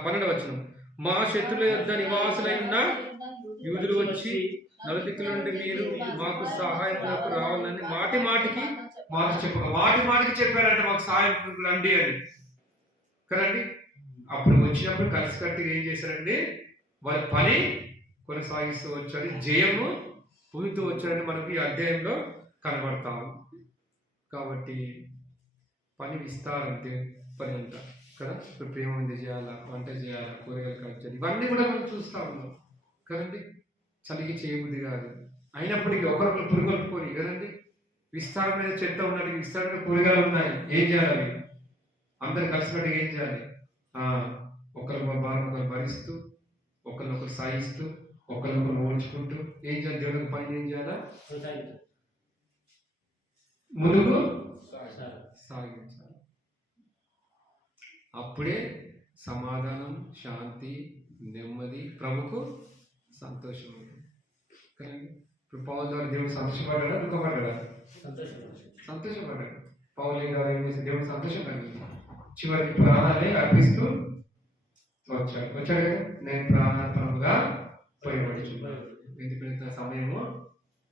12వ వచనం. మా శత్రుల యొద్ద నివాసులై ఉన్న యూదులు వచ్చి నలుదిక్కుల నుండి మీరు మాకు సహాయకులకు రావాలని మాటి మాటికి చెప్పారంటే మాకు సహాయకులకు రండి అని కదండి. అప్పుడు వచ్చినప్పుడు కలిసికట్టుగా ఏం చేశారండి? వారి పని కొనసాగిస్తూ వచ్చారు, జయము పొందుతూ వచ్చారని మనకు ఈ అధ్యాయంలో కనబడతాము. కాబట్టి పని విస్తారం పని అంతా కదా. ఇప్పుడు ప్రేమ ఉంది చేయాలా, వంట చేయాలా, కూరగాయలు కట్ చేయాలి, ఇవన్నీ కూడా మనం చూస్తూ ఉన్నాం కదండి. చలికి చేయబుద్ధి కాదు, అయినప్పటికీ ఒకరొకరు పురుగొల్పుకొని కదండి. విస్తారమైన చెత్త ఉన్నట్టు విస్తారమైన కూరగాయలు ఉన్నాయి, ఏం చేయాలి? అందరు కలిసినట్టుగా ఏం చేయాలి? ఒకరి భారం ఒకరు భరిస్తూ, ఒకరినొకరు సాయిస్తూ, ఒకరినొకరు ఓల్చుకుంటూ ఏం చేయాలి? దేవుడికి పని ఏం చేయాలా? ముందుకు సాగించాలి. అప్పుడే సమాధానం, శాంతి, నెమ్మది, ప్రభుకు సంతోషం ఉంటుంది కదండి. ఇప్పుడు పౌలు ద్వారా దేవుడు సంతోషపడ్డా, దుఃఖపడ్డా? సంతోషపడ్డాడు. పౌలు ద్వారా ఏం చేసి దేవుడు సంతోషపడ్డాడు. చివరికి ప్రాణాలే అర్పిస్తూ వచ్చాడు కదా. నేను ప్రాణాత్మకంగా పోయబడుచున్నాను, ఎందుకంటే సమయము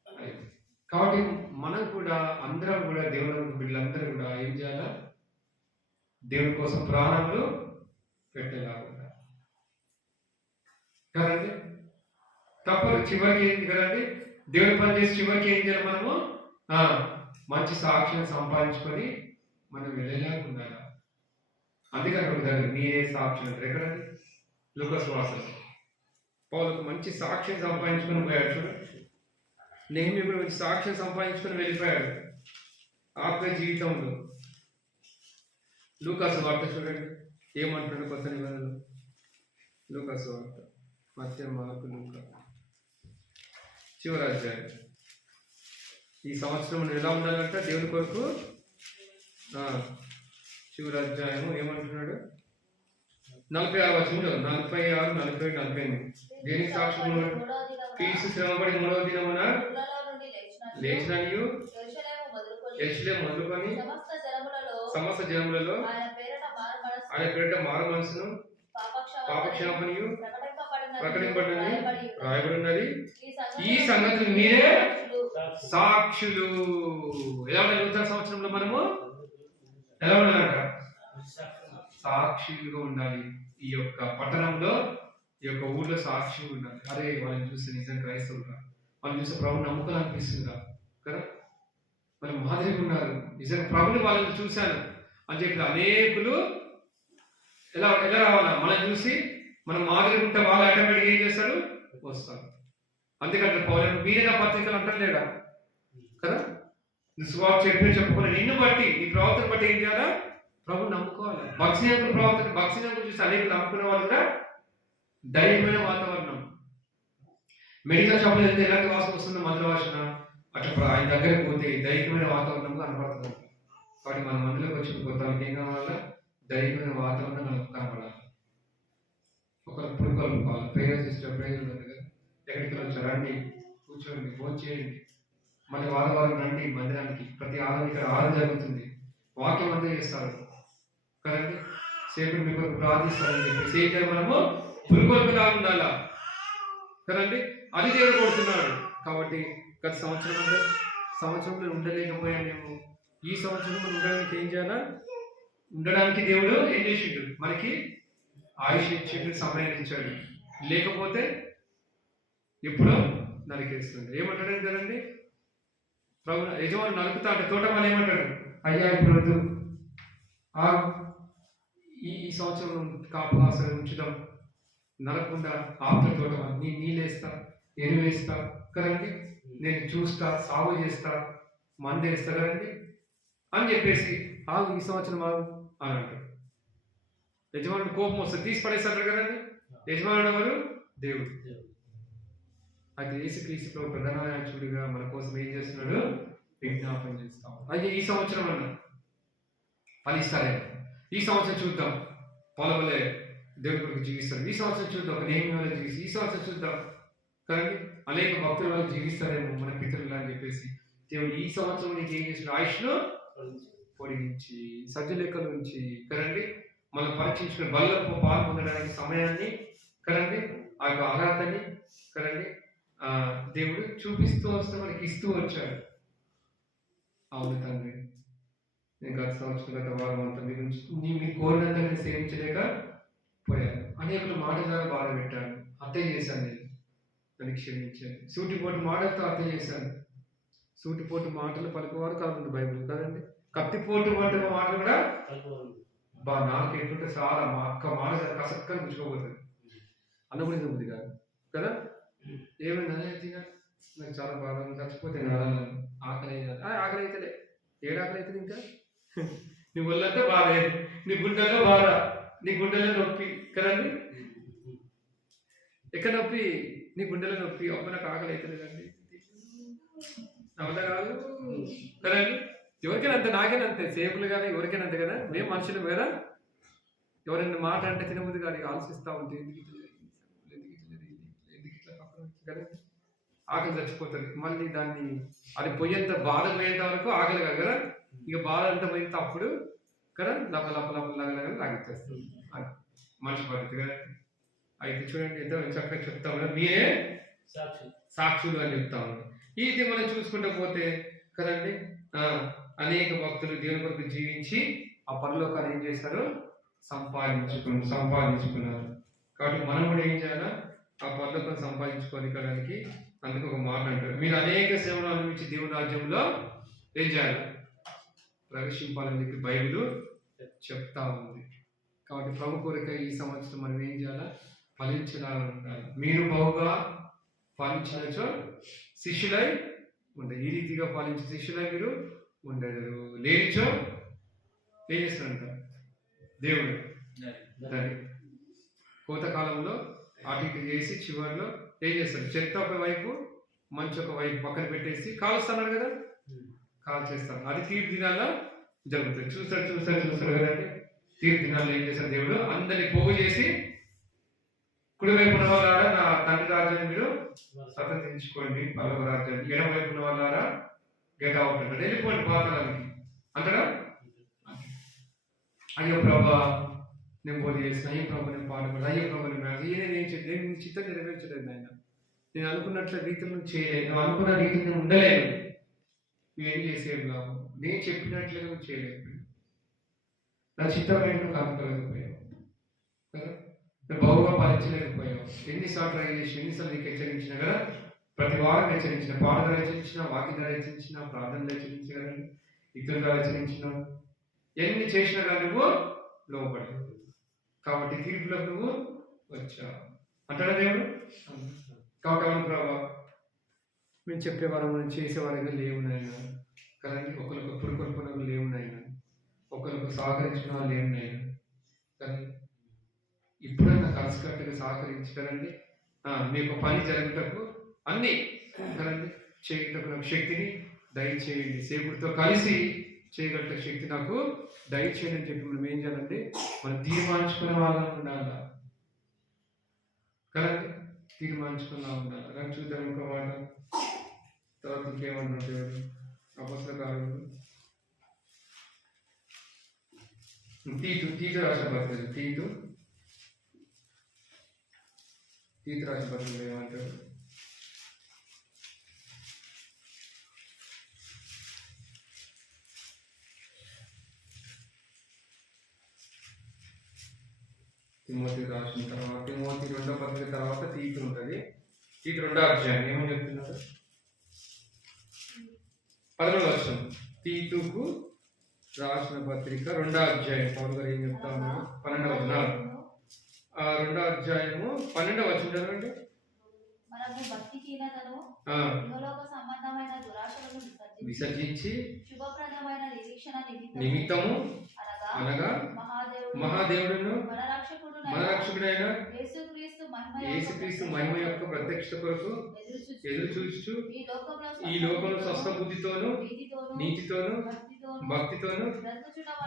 అయింది. కాబట్టి మనం కూడా అందరం కూడా దేవుడు వీళ్ళందరూ కూడా ఏం చేయాలా? దేవుడి కోసం ప్రాణాలు పెట్టేలాగా కదండి. తప్పదు. చివరికి ఏంటి కదండి, దేవుడి పని చేసి చివరికి ఏం చేయాలి? మనము మంచి సాక్ష్యం సంపాదించుకొని మనం వెళ్ళేలాగా ఉండాలి. అందుకని ఒక దగ్గర మీరే సాక్ష్యం అంటారు ఎక్కడండి? లూకాసు వార్తలో పౌలుకు మంచి సాక్ష్యం సంపాదించుకొని పోయాడు. చూడండి, నెహెమీయా కూడా మంచి సాక్ష్యం సంపాదించుకొని వెళ్ళిపోయాడు ఆత్మ జీవితంలో. లూకాసు వార్త చూడండి ఏమంటాడు కొత్త నిబంధనలు. లూకాసు వార్త మత్తయి, మార్కు, లూకా చివరి అధ్యాయం. ఈ సంవత్సరం మనం ఎలా ఉండాలంటే దేవుని కొరకు చివరి అధ్యాయము ఏమంటున్నాడు? 46 వచనం, 46, 47, 48. దేనికి సాక్ష్యం? క్రీస్తు శ్రమపడి 3వ దినమున లేచిననియు యెరూషలేము మొదలుకొని సమస్త జనములలో ఆయన పేరిట మారు మనసును పాపక్షమాపణయు ప్రకటింపబడినది రాయబడి ఉన్నది. ఈ సంగతులు మీరే సాక్షులు. ఎలా ఉండాలి? నూతన సంవత్సరంలో మనము ఎలా ఉండాలంట? సాక్షులుగా ఉండాలి. ఈ యొక్క పట్టణంలో, ఈ యొక్క ఊళ్ళో సాక్షిగా ఉండాలి. అరే వాళ్ళని చూస్తే నిజంగా క్రైస్తవులుగా, వాళ్ళని చూస్తే ప్రభు నమ్మకం అనిపిస్తుందా కదా. మరి మాదిరిగా ఉన్నారు, నిజంగా ప్రభుని వాళ్ళని చూశాను అని చెప్పి అనేకులు ఎలా ఎలా రావాలా? మనం చూసి మనం మాదిరిగా ఉంటే వాళ్ళు ఆటోమేటిక్గా ఏం చేస్తారు? వస్తారు. అందుకంటే పౌలు మీరే నా పత్రికలు అంటలేడా కదా. నువ్వు సువార్త చెప్పుకుని నిన్ను బట్టి, నీ ప్రవర్తన బట్టి ఏం చేయాలా? ప్రభు నమ్ముకోవాలి. భక్తిని ప్రవర్తన, భక్తిని చూసి అనేక నమ్ముకునే వాళ్ళు కూడా ధైర్యమైన వాతావరణం. మెడికల్ షాప్లో వెళ్తే ఎలాంటి వాసన వస్తుందో మందుల వాసన, అట్లా ఆయన దగ్గరికి పోతే ధైర్యమైన వాతావరణం కనపడుతుంది. కాబట్టి మన మందులోకి వచ్చిన కొత్తకి ఏం కావాలా? ధైర్యమైన వాతావరణం మనకు కనపడాలి. ఒకరు పురుకోవాలి, ప్రేయర్ సిస్టర్ ప్రేయర్ ఉంటుంది కదా, ఎక్కడికి వచ్చారు రండి, కూర్చోండి, ఫోన్ చేయండి, మళ్ళీ వారం రండి మందిరానికి. ప్రతి ఆదివారం ఇక్కడ ఆరాధన జరుగుతుంది, వాక్యం అంతా చేస్తారు కదండి. సేపు మీకు ప్రార్థిస్తారని చెప్పి సేపు మనము పురుకొల్పులా ఉండాలా కదండి. అది దేవుడు కొడుతున్నాడు. కాబట్టి గత సంవత్సరంలో ఉండలేకపోయాం మేము. ఈ సంవత్సరం ఉండడానికి ఏం చేయాలా? ఉండడానికి దేవుడు ఏం చేసిండు? మనకి ఆయుష్ ఇచ్చిండు, సమయాన్ని ఇచ్చాడు. లేకపోతే ఎప్పుడో నరికేస్తుంది. ఏమంటాడు కదండి ప్రభు యజమాని నరుకుతా అంటే తోట వాళ్ళు ఏమంటాడు? అయ్యా ఇప్పుడు వద్దు, ఈ సంవత్సరం కాపు ఆశలు ఉంచుదాం, నరకుండా ఆకుల తోట నీళ్ళేస్తా, ఎరువేస్తా కదండి, నేను చూస్తా, సాగు చేస్తా, మందేస్తా కదండి అని చెప్పేసి ఆగు, ఈ సంవత్సరం ఆగు అని అంటాడు. యజమానుడు కోపం వస్తుంది, తీసి పడేస్తాడు కదండి. యజమానుడు ఎవరు? దేవుడు. అయితే యేసుక్రీస్తు ప్రధాన యాజకుడిగా మన కోసం ఏం చేస్తున్నాడు? విజ్ఞాపన చేస్తాం. అయితే ఈ సంవత్సరం అన్న ఫలిస్తారే, ఈ సంవత్సరం చూద్దాం పొలవలే దేవుడి కొరకు జీవిస్తారు, ఈ సంవత్సరం చూద్దాం ఒక నేమి వల్ల జీవిస్తారు, ఈ సంవత్సరం చూద్దాం కదండి అనేక భక్తుల వల్ల జీవిస్తారేమో మన పితరులు అని చెప్పేసి దేవుడు ఈ సంవత్సరం నీకు ఏం చేసిన ఆయుష్ను పొడిగించి సజ్జలెక్కల నుంచి కదండి మనం పరీక్షించుకుని బల్లో పాలు పొందడానికి సమయాన్ని కదండి ఆ యొక్క అర్హతని కదండి దేవుడు చూపిస్తూ వస్తే మనకి ఇస్తూ వచ్చాడు. అవును తండ్రి, నేను గత సంవత్సరం గత వారం అంతా మీ కోరినంతగా సేవించలేక పోయాను, అనేకులు మాట ద్వారా బాధ పెట్టాను, హత్య చేశాను, నేను నన్ను క్షమించాను. సూటిపోటు మాటలతో హత్య చేశాను. సూటిపోటు మాటలు పలుకువారు కాదు బైబిల్ కదండి, కత్తిపోటు వంటి మాటలు కూడా నాకు ఎట్లుంటే చాలా మా అక్క మాట కసక్కని గుచ్చుకోబోతుంది అన్నప్పుడు ఉంది కాదు కదా. ఏమైంది నాకు చాలా బాగా చచ్చిపోతే ఆకలి ఆకలి అవుతలే, ఏడు ఆకలి అవుతుంది ఇంకా నీ ఒళ్ళంతా బాధ, నీ గుండెల్లో బాధ, నీ గుండెల్లో నొప్పి కదండి. ఎక్కడ నొప్పి? నీ గుండెలో నొప్పి. అమ్మ నాకు ఆకలి అవుతలేదండి, అవదా కాదు కదండి. ఎవరికైనా అంతే, నాకైనా అంతే, సేపులు కానీ ఎవరికైనా అంతే కదా. మేము మనుషులు కదా, ఎవరైనా మాట అంటే తినబుద్ధి కానీ ఆలోచిస్తూ ఉంటే ఎందుకు ఇట్లా కదా ఆకలి చచ్చిపోతుంది. మళ్ళీ దాన్ని అది పోయేంత బాధ పోయేంత వరకు ఆకలి కాదు కదా, ఇక బాధ అంతా పోయేంత అప్పుడు కదా లప లప లప లగలగా తాగిచ్చేస్తుంది మనిషి పద్ధతి కదా. అయితే చూడండి ఎంతో చక్కగా చెప్తా ఉన్నారు, మీరే సాక్షులు అని చెప్తా ఉన్నారు. ఇది మనం చూసుకుంటూ పోతే కదండి అనేక భక్తులు దేవుని కొరకు జీవించి ఆ పరలోకాన్ని ఏం చేశారు? సంపాదించుకున్నారు. కాబట్టి మనం కూడా ఏం చేయాలా? ఆ పరలోకాన్ని సంపాదించుకోవడానికి అందుకు ఒక మాట అంటారు, మీరు అనేక సేవలు అనుభవించి దేవుని రాజ్యంలో ఏం చేయాలి? ప్రవేశింపాలని చెప్పి బైబిల్ చెప్తా ఉంది. కాబట్టి ప్రభు కోరిక ఈ సంవత్సరం మనం ఏం చేయాలా? ఫలించాలని ఉండాలి. మీరు బహుగా ఫలించినచో శిష్యులై ఉండే, ఈ రీతిగా ఫలించే శిష్యులై మీరు ఉండదు. లేనిచో ఏం చేస్తారంట దేవుడు దాన్ని కోతకాలంలో అటు ఇటు చేసి చివరిలో ఏం చేస్తారు? చెత్త ఒక వైపు మంచి ఒక వైపు పక్కన పెట్టేసి కాలుస్తున్నాడు కదా, కాల్ చేస్తాను. అది తీర్పు దినాల్లో జరుగుతుంది. చూస్తాడు కదండి. తీర్పు దినాల్లో ఏం చేస్తారు? దేవుడు అందరినీ పోగు చేసి కుడివైపు ఉన్న వాళ్ళారా నా తండ్రి రాజ్యాన్ని మీరు స్వతంత్రించుకోండి, పల్లవ రాజ్యాన్ని, ఎడమ వైపు ఉన్న వాళ్ళారా గెట్ అవుట్ అంటాడు, వెళ్ళిపోండి పాతాళానికి అంటారా. అయ్యో ప్రభా నేను బోధ చేసిన, అయ్యో ప్రభా నేను పాడబడి, అయ్యో ప్రభా నేను చిత్తం నెరవేర్చలేదు ఆయన, నేను అనుకున్నట్ల రీతిలో చేయలేదు, నువ్వు అనుకున్న రీతిని నేను ఉండలేదు, నువ్వేం చేసేది లాభం, నేను చెప్పినట్లుగా నువ్వు చేయలేదు, నా చిత్తమైన కాకపోలేకపోయావు కదా, నువ్వు బహుగా పాలించలేకపోయావు. ఎన్నిసార్లు ట్రై చేసి ఎన్నిసార్లు నీకు హెచ్చరించినా కదా, ప్రతి వారం హెచ్చరించిన, పాటలు హెచ్చరించిన, వాక్యం ద్వారా హెచ్చరించిన, ప్రార్థనలు హెచ్చరించగలను, ఇతరుల ద్వారా హెచ్చరించిన, ఎన్ని చేసినా కానీ నువ్వు లోపడలేదు. కాబట్టి తీర్పులకు నువ్వు వచ్చావు అంటాడా దేవుడు. కాబట్టి అవును ప్రభావ మేము చెప్పేవారు మనం చేసేవారుగా లేవు నాయన కదండి, ఒకరికి పురుకొల్పునకు లేవు నాయన, ఒకరికి సహకరించిన వాళ్ళు లేవు నాయన. కానీ ఇప్పుడైనా కలిసికట్టుగా సహకరించగలండి, మీకు పని జరుగుటకు అన్నీ కదండి చేయటకు నాకు శక్తిని దయచేయండి, సేపుడితో కలిసి చేయగలిగే శక్తి నాకు దయచేయండి అని చెప్పి మనం ఏం చేయాలంటే మనం తీర్మానించుకునే వాళ్ళని ఉండాలి కదండి, తీర్మానించుకున్నా ఉండాలి. కానీ చూద్దాం ఇంకో మాట తర్వాత ఇంకేమంటారు దేవుడు అపస్వకారుడు తీతు రాసిన పత్రిక, తీతు రాసిన పత్రిక ఏమంటారు? తిమోతి రాసిన తర్వాత తిమోతి 2వ పత్రిక తర్వాత తీతు ఉంటుంది. తీతు 2వ అధ్యాయం ఏమని చెప్తున్నారు? 11వ వచనం. తీతుకు రాసిన పత్రిక 2వ అధ్యాయం పౌలు గారు ఏం చెప్తా ఉన్నారు? 12వ వచనం. రెండో అధ్యాయము 12వ వచనం చదవండి. మనము భక్తిహీనతను ఆ, ఇహలోక సంబంధమైన దురాశలను విసర్జించి శుభప్రదమైన నిరీక్షణ నిమిత్తము అనగా అనగా మహాదేవుడును మన మన రక్షకుడైన యేసుక్రీస్తు మహిమ యొక్క ప్రత్యక్షత కొరకు ఎదురు చూస్తూ ఈ లోకంలో స్వస్థ బుద్ధితోను నీతితోను భక్తితోను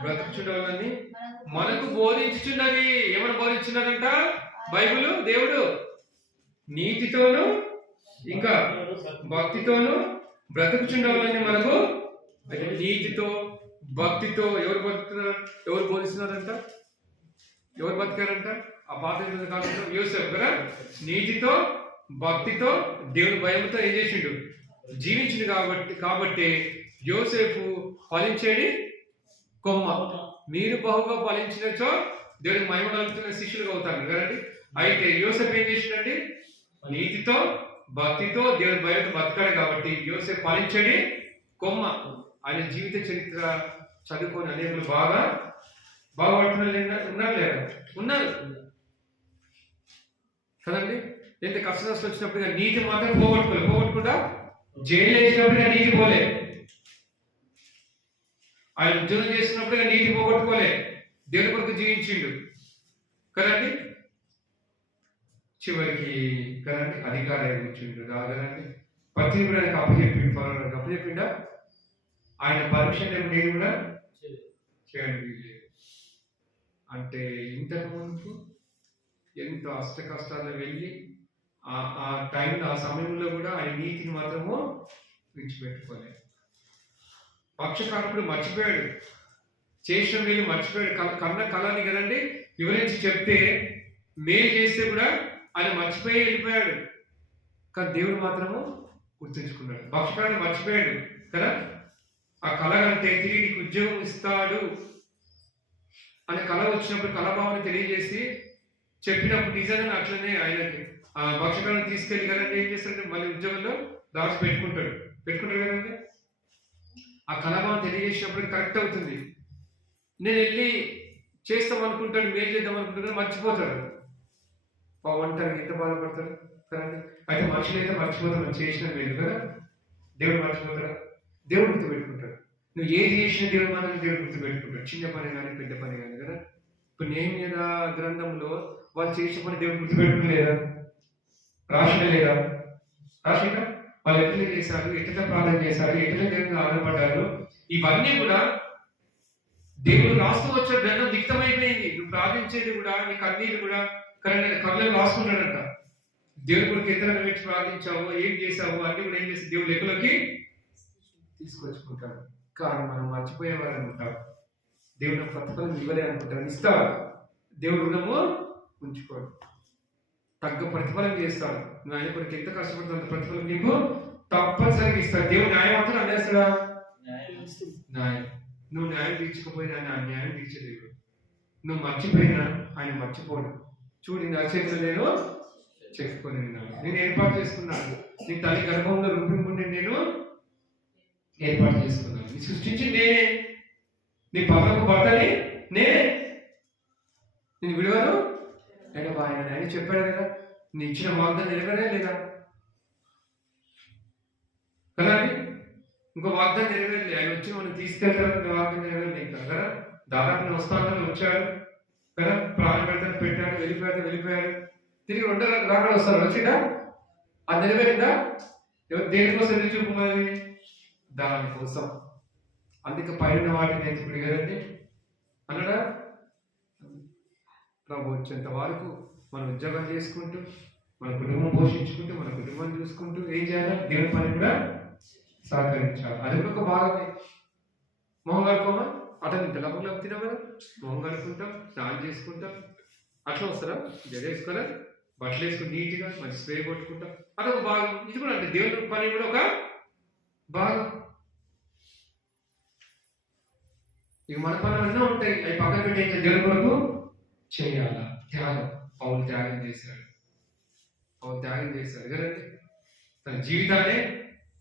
బ్రతుకుచుండాలని మనకు బోధించుచున్నది. ఏమని బోధించున్నదంట బైబిల్? దేవుడు నీతితోను ఇంకా భక్తితోను బ్రతుకుచుండాలని మనకు. అయితే నీతితో భక్తితో ఎవరు బతుకుతున్నారు? ఎవరు బోధిస్తున్నారంట? ఎవరు బతికారంట ఆ పాత కాలంలో? యోసేపు కదా. నీతితో భక్తితో దేవుని భయంతో ఏం చేసిండు? జీవించిండు. కాబట్టి యోసేపు ఫలించేది కొమ్మ. మీరు బహుగా ఫలించినచో దేవుడికి మహిమ కలుగుతున్న శిష్యులుగా అవుతారు కదండి. అయితే యోసేపు ఏం చేసిండండి? నీతితో భక్తితో దేవుని భయంతో బతకాడు. కాబట్టి యోసేపు ఫలించేది కొమ్మ. ఆయన జీవిత చరిత్ర చదువుకొని అనేకులు బాగుపడుతున్నారు. ఉన్నారు కదండి. ఎంత కష్ట నష్టం వచ్చినప్పుడు నీతి మాత్రం పోగొట్టుకుండా జైలు వేసినప్పుడు నీతి పోలే. ఆయన ఉద్యోగం చేస్తున్నప్పుడు నీతి పోగొట్టుకోలే. దేవుని కొరకు జీవించిండు కదండి. చివరికి కదండి అధికారం కూర్చుండు రాగదండి. ప్రతి కూడా ఆయనకు అప్పచెప్పిండా. ఆయన పర్మిషన్ నేను కూడా చేయండి. అంటే ఇంతకు ముందు ఎంతో అష్ట కష్టాల్లో వెళ్ళి ఆ టైంలో ఆ సమయంలో కూడా ఆయన నీతిని మాత్రము విడిచిపెట్టుకోలేదు. పక్షకారకుడు మర్చిపోయాడు, చేసిన వీళ్ళు మర్చిపోయాడు. కన్న కళని కదండి వివరించి చెప్తే మేలు చేస్తే కూడా ఆయన మర్చిపోయి వెళ్ళిపోయాడు. కానీ దేవుడు మాత్రము గుర్తుంచుకున్నాడు. పక్షకారుడు మర్చిపోయాడు కదా. ఆ కళ అంటే తిరిగి నీకు ఉద్యోగం ఇస్తాడు అనే కళ వచ్చినప్పుడు కళాభావాన్ని తెలియజేసి చెప్పినప్పుడు నిజంగా అట్లనే ఆయనకి ఆ భక్షకాలను తీసుకెళ్ళి కదండి ఏం చేస్తాడంటే మళ్ళీ ఉద్యోగంలో దాచి పెట్టుకుంటాడు కదండి. ఆ కళాభావం తెలియజేసినప్పుడు కరెక్ట్ అవుతుంది. నేను వెళ్ళి చేస్తాం అనుకుంటాడు, మేలు చేద్దాం అనుకుంటాడు, మర్చిపోతాడు. ఒంటరి ఎంత బాధపడతాడు కదండి. అయితే మనుషులు అయితే మర్చిపోతాడు చేసిన మేలు కదా. దేవుడు మర్చిపోతాడా? దేవుడు గుర్తుపెట్టుకుంటాడు. నువ్వు ఏది చేసినా దేవుడు మాత్రం దేవుడు గుర్తుపెట్టుకుంటాడు. చిన్న పని కానీ పెద్ద పని కానీ కదా. ఇప్పుడు నేమ్యద గ్రంథంలో వాళ్ళు చేసిన పని దేవుడు గుర్తుపెట్టుకోలేదా? రాసినా వాళ్ళు ఎట్లా చేశారు, ఎట్లా ప్రార్థన చేశారు, ఎట్లా దేవుని ఆధారపడ్డారు, ఇవన్నీ కూడా దేవుడు రాస్తూ వచ్చే గ్రంథం దిక్తమైపోయింది. నువ్వు ప్రార్థించేది కూడా నీ కన్నీళ్ళు కూడా కళ్ళని రాసుకుంటాడంట. దేవుడి కొరకు ఇతరులను పెట్టి ప్రార్థించావు, ఏం చేశావు అన్ని కూడా ఏం చేసి దేవుడు లెక్కలోకి తీసుకొచ్చుకుంటాడు. కానీ మనం మర్చిపోయేవారు అనుకుంటారు. దేవుడు ప్రతిఫలం ఇవ్వలే అనుకుంటారు. ఇస్తాడు దేవుడు, రుణము ఉంచుకోడు, తగ్గ ప్రతిఫలం చేస్తాడు. నువ్వు ఆయన కొరకు ఎంత కష్టపడుతుంది అంత ప్రతిఫలం నీకు తప్పనిసరిగా ఇస్తాడు. దేవుడు న్యాయవంతుడు అనేస్తాడా? న్యాయం. నువ్వు న్యాయం తీర్చకపోయినా ఆయన న్యాయం తీర్చే దేవుడు. నువ్వు మర్చిపోయినా ఆయన మర్చిపోడు. చూడు నా చేతిలో నేను చెప్పుకొని నేను ఏర్పాటు చేసుకున్నాను. నీ తల్లి గర్భంలో రూపింపుండి నేను ఏర్పాటు చేసుకున్నాను. నీ సృష్టించి నేనే, నీ పక్కకు భర్తని నేనే, నేను విడవను ఆయన చెప్పాడు కదా. నీ ఇచ్చిన వాగ్దానం నెరవేరే లేదా కదా అండి. ఇంకో వాగ్దానం నెరవేరలే. ఆయన వచ్చి మనం తీసుకెళ్తారు, వాగ్దానం నెరవేరలేదు కదా. దాదాపు వస్తాను వచ్చాడు కదా, ప్రాణం పెడతాను పెట్టాడు, వెళ్ళిపోయాడు. తిరిగి రెండో రాకడ వస్తారు. వచ్చిందా? అది నెరవేరిందా? దేనికోసం ఎదురు చూపు మరి? దానికోసం. అందుకే పైన వాటిని ఎత్తుకుడు కదండి అన్నాడా. ప్రభు వచ్చేంత వరకు మనం ఉద్యోగం చేసుకుంటూ, మన కుటుంబం పోషించుకుంటూ, మన కుటుంబాన్ని చూసుకుంటూ ఏం చేయాలి? దేవుని పని కూడా సహకరించాలి. అది కూడా ఒక భాగమే. మొహం కలుపుకోమా అతను డబ్బులు తినాం కదా, మొహం కలుపుకుంటాం, స్నానం చేసుకుంటాం, అట్లా వస్తారా? జడ వేసుకోరా, బట్టలు వేసుకుని నీట్గా మంచి స్ప్రే కొట్టుకుంటాం, అదొక భాగం. ఇది కూడా అంటే దేవుని పని కూడా ఒక భాగం. ఇక మన పనులు ఎన్నో ఉంటాయి, అవి పక్కన పెట్టి దేవుని కొరకు చేయాల. త్యాగం. పౌలు త్యాగం చేశాడు కదండి. తన జీవితాన్ని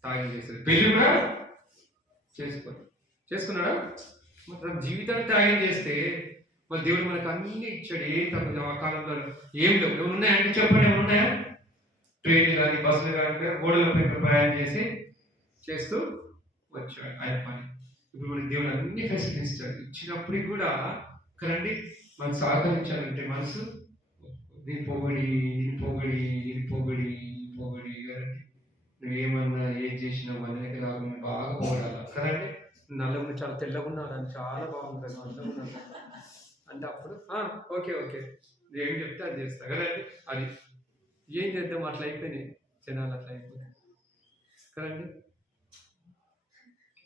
త్యాగం చేశాడు. పెళ్లి కూడా చేసుకున్నాడా? తన జీవితాన్ని త్యాగం చేస్తే మరి దేవుడు మనకు అన్ని ఇచ్చాడు. ఏం తప్పదు ఆ కాలంలో ఏం లేవు. ఏమైనా ఉన్నాయంటే చెప్పండి, ఏమైనా ఉన్నాయా? ట్రైన్లు కానీ బస్సులు కానీ ఓడలపై ప్రయాణం చేస్తూ వచ్చాడు ఆయన పని. ఇప్పుడు మనకి దేవుడు అన్ని ఫెసిలిటీస్ ఇచ్చాడు. ఇచ్చినప్పటికి కూడా కదండి మనకు సహకరించాలంటే మనసు నేను పొగడి కదండి. నువ్వేమన్నా ఏం చేసినావు అనేది కాకుండా బాగా పొగడాలి కదండి. నల్లగా చాలా తెల్లగా ఉన్నాడు అని చాలా బాగుంటుంది, అందంగా ఉన్నాడు అంటే అప్పుడు ఓకే ఏం చెప్తే అది చేస్తా కదండి. అది ఏం చేద్దాం, అట్లా అయిపోయినాయి జనాలు, అట్లా అయిపోతాయి కదండి.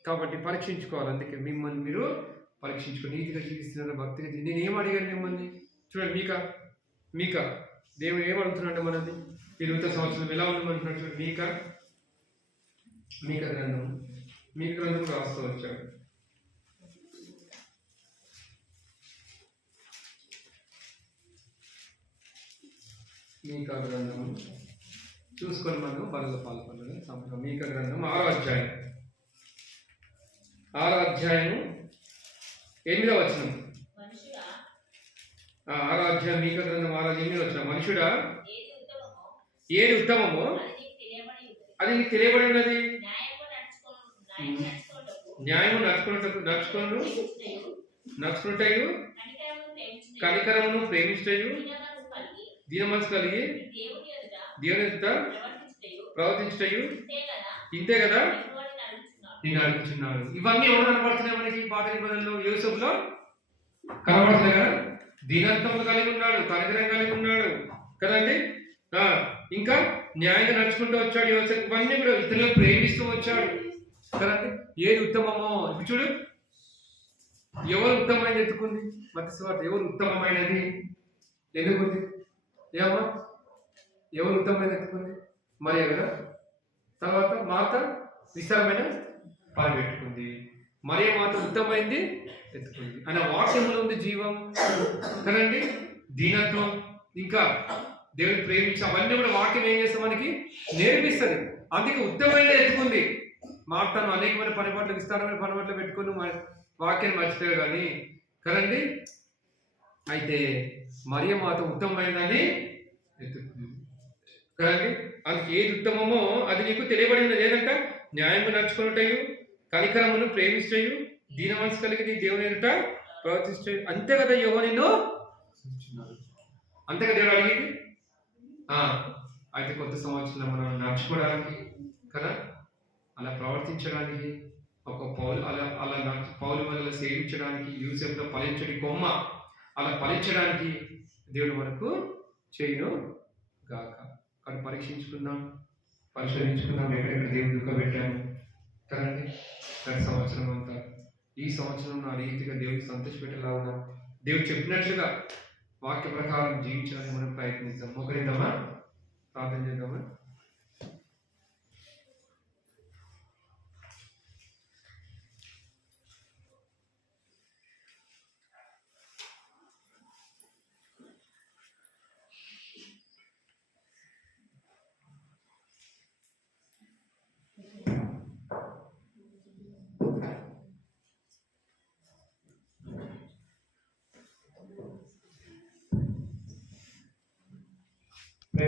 కాబట్టి పరీక్షించుకోవాలి. అందుకే మిమ్మల్ని మీరు పరీక్షించుకో. నీతిగా జీవిస్తున్నారా, భక్తిగా నేను ఏం అడిగాను మిమ్మల్ని? చూడండి, మీక దేవుడు ఏం అడుగుతున్నాడు మనది? ఈ 20 సంవత్సరం ఎలా ఉండమంటున్నాడు? చూడండి, మీక గ్రంథం రాస్తూ వచ్చాడు. మీకా గ్రంథం చూసుకొని మనం బలలో పాల్గొన్నది. మీకా గ్రంథం 6వ అధ్యాయం 8వ వచనం. 6వ అధ్యాయం మీకా గ్రంథం 8వ వచనం. మనుషుడా, ఏది ఉత్తమమో అది నీకు తెలియబడి ఉన్నది. న్యాయము నడుచుకున్నటయు కనికరమును ప్రేమించుటయు దీన మనసు కలిగి దేవుని ఎదుట ప్రవర్తించుటయు ఇంతే కదా నేను అడుగుతున్నాడు. ఇవన్నీ ఎవరు కనబడుతున్నాయి మనకి? పాత నిబంధనలో యోసేపులో కనబడుతున్నాయి కదా. దీనత్వం కలిగి ఉన్నాడు, కనికరం కలిగి ఉన్నాడు కదండి. ఇంకా న్యాయంగా నడుచుకుంటూ వచ్చాడు యోసేపు. ఇవన్నీ కూడా ఇతరులను ప్రేమిస్తూ వచ్చాడు కదండి. ఏది ఉత్తమమో ఇప్పుడు చూడు, ఎవరు ఉత్తమమైనది ఎత్తుకుంది? మత్తయి సువార్త ఎవరు ఉత్తమమైనది ఎదుగుంది? ఏమమ్మా, ఎవరు ఉత్తమమైనది ఎత్తుకుంది? మరియ కదా. తర్వాత మార్త విస్తారమైన పాలు పెట్టుకుంది. మరియ మాత ఉత్తమమైంది ఎత్తుకుంది. అనే వాక్యంలో ఉంది జీవం కదండి, దీనత్వం, ఇంకా దేవుని ప్రేమించి అవన్నీ కూడా వాక్యం ఏం చేస్తే మనకి నేర్పిస్తుంది. అందుకే ఉత్తమమైన ఎత్తుకుంది. మార్తను అనేకమైన పనిపాట్లు విస్తారమైన పనిపాట్లు పెట్టుకుని వాక్యాన్ని మర్చిపోయావు కానీ కదండి. అయితే మరియ మాత ఉత్తమమైనదని ఎత్తుకుంది కదండి. అందుకు ఏది ఉత్తమమో అది నీకు తెలియబడింది. లేదంట న్యాయంగా నడుచుకున్నటయు కనికరమును ప్రేమించటయు దీన మనసు కలిగి నీ దేవుని ఎదుట ప్రవర్తించటయు. అంతే కదా యెహోవా నిన్ను అంతే కదా దేవుడు అడిగింది. అయితే కొత్త సంవత్సరంలో మనం నడుచుకోవడానికి కదా, అలా ప్రవర్తించడానికి, ఒక పౌలు వల్ల సేవించడానికి, యూసెఫ్లో ఫలించడి కొమ్మ అలా ఫలించడానికి దేవుడు మనకు చేయును గాక. కానీ పరిశోధించుకుందాం ఎక్కడెక్కడ దేవుడు దుఃఖపెట్టాము కదండి. గత సంవత్సరం అంతా ఈ సంవత్సరం ఆ రీతిగా దేవుడికి సంతోషపెట్టేలా ఉన్నాం. దేవుడు చెప్పినట్లుగా వాక్య ప్రకారం జీవించడానికి మనం ప్రయత్నిస్తాం. ఒకరిద్దామా, ప్రార్థన చేద్దామా?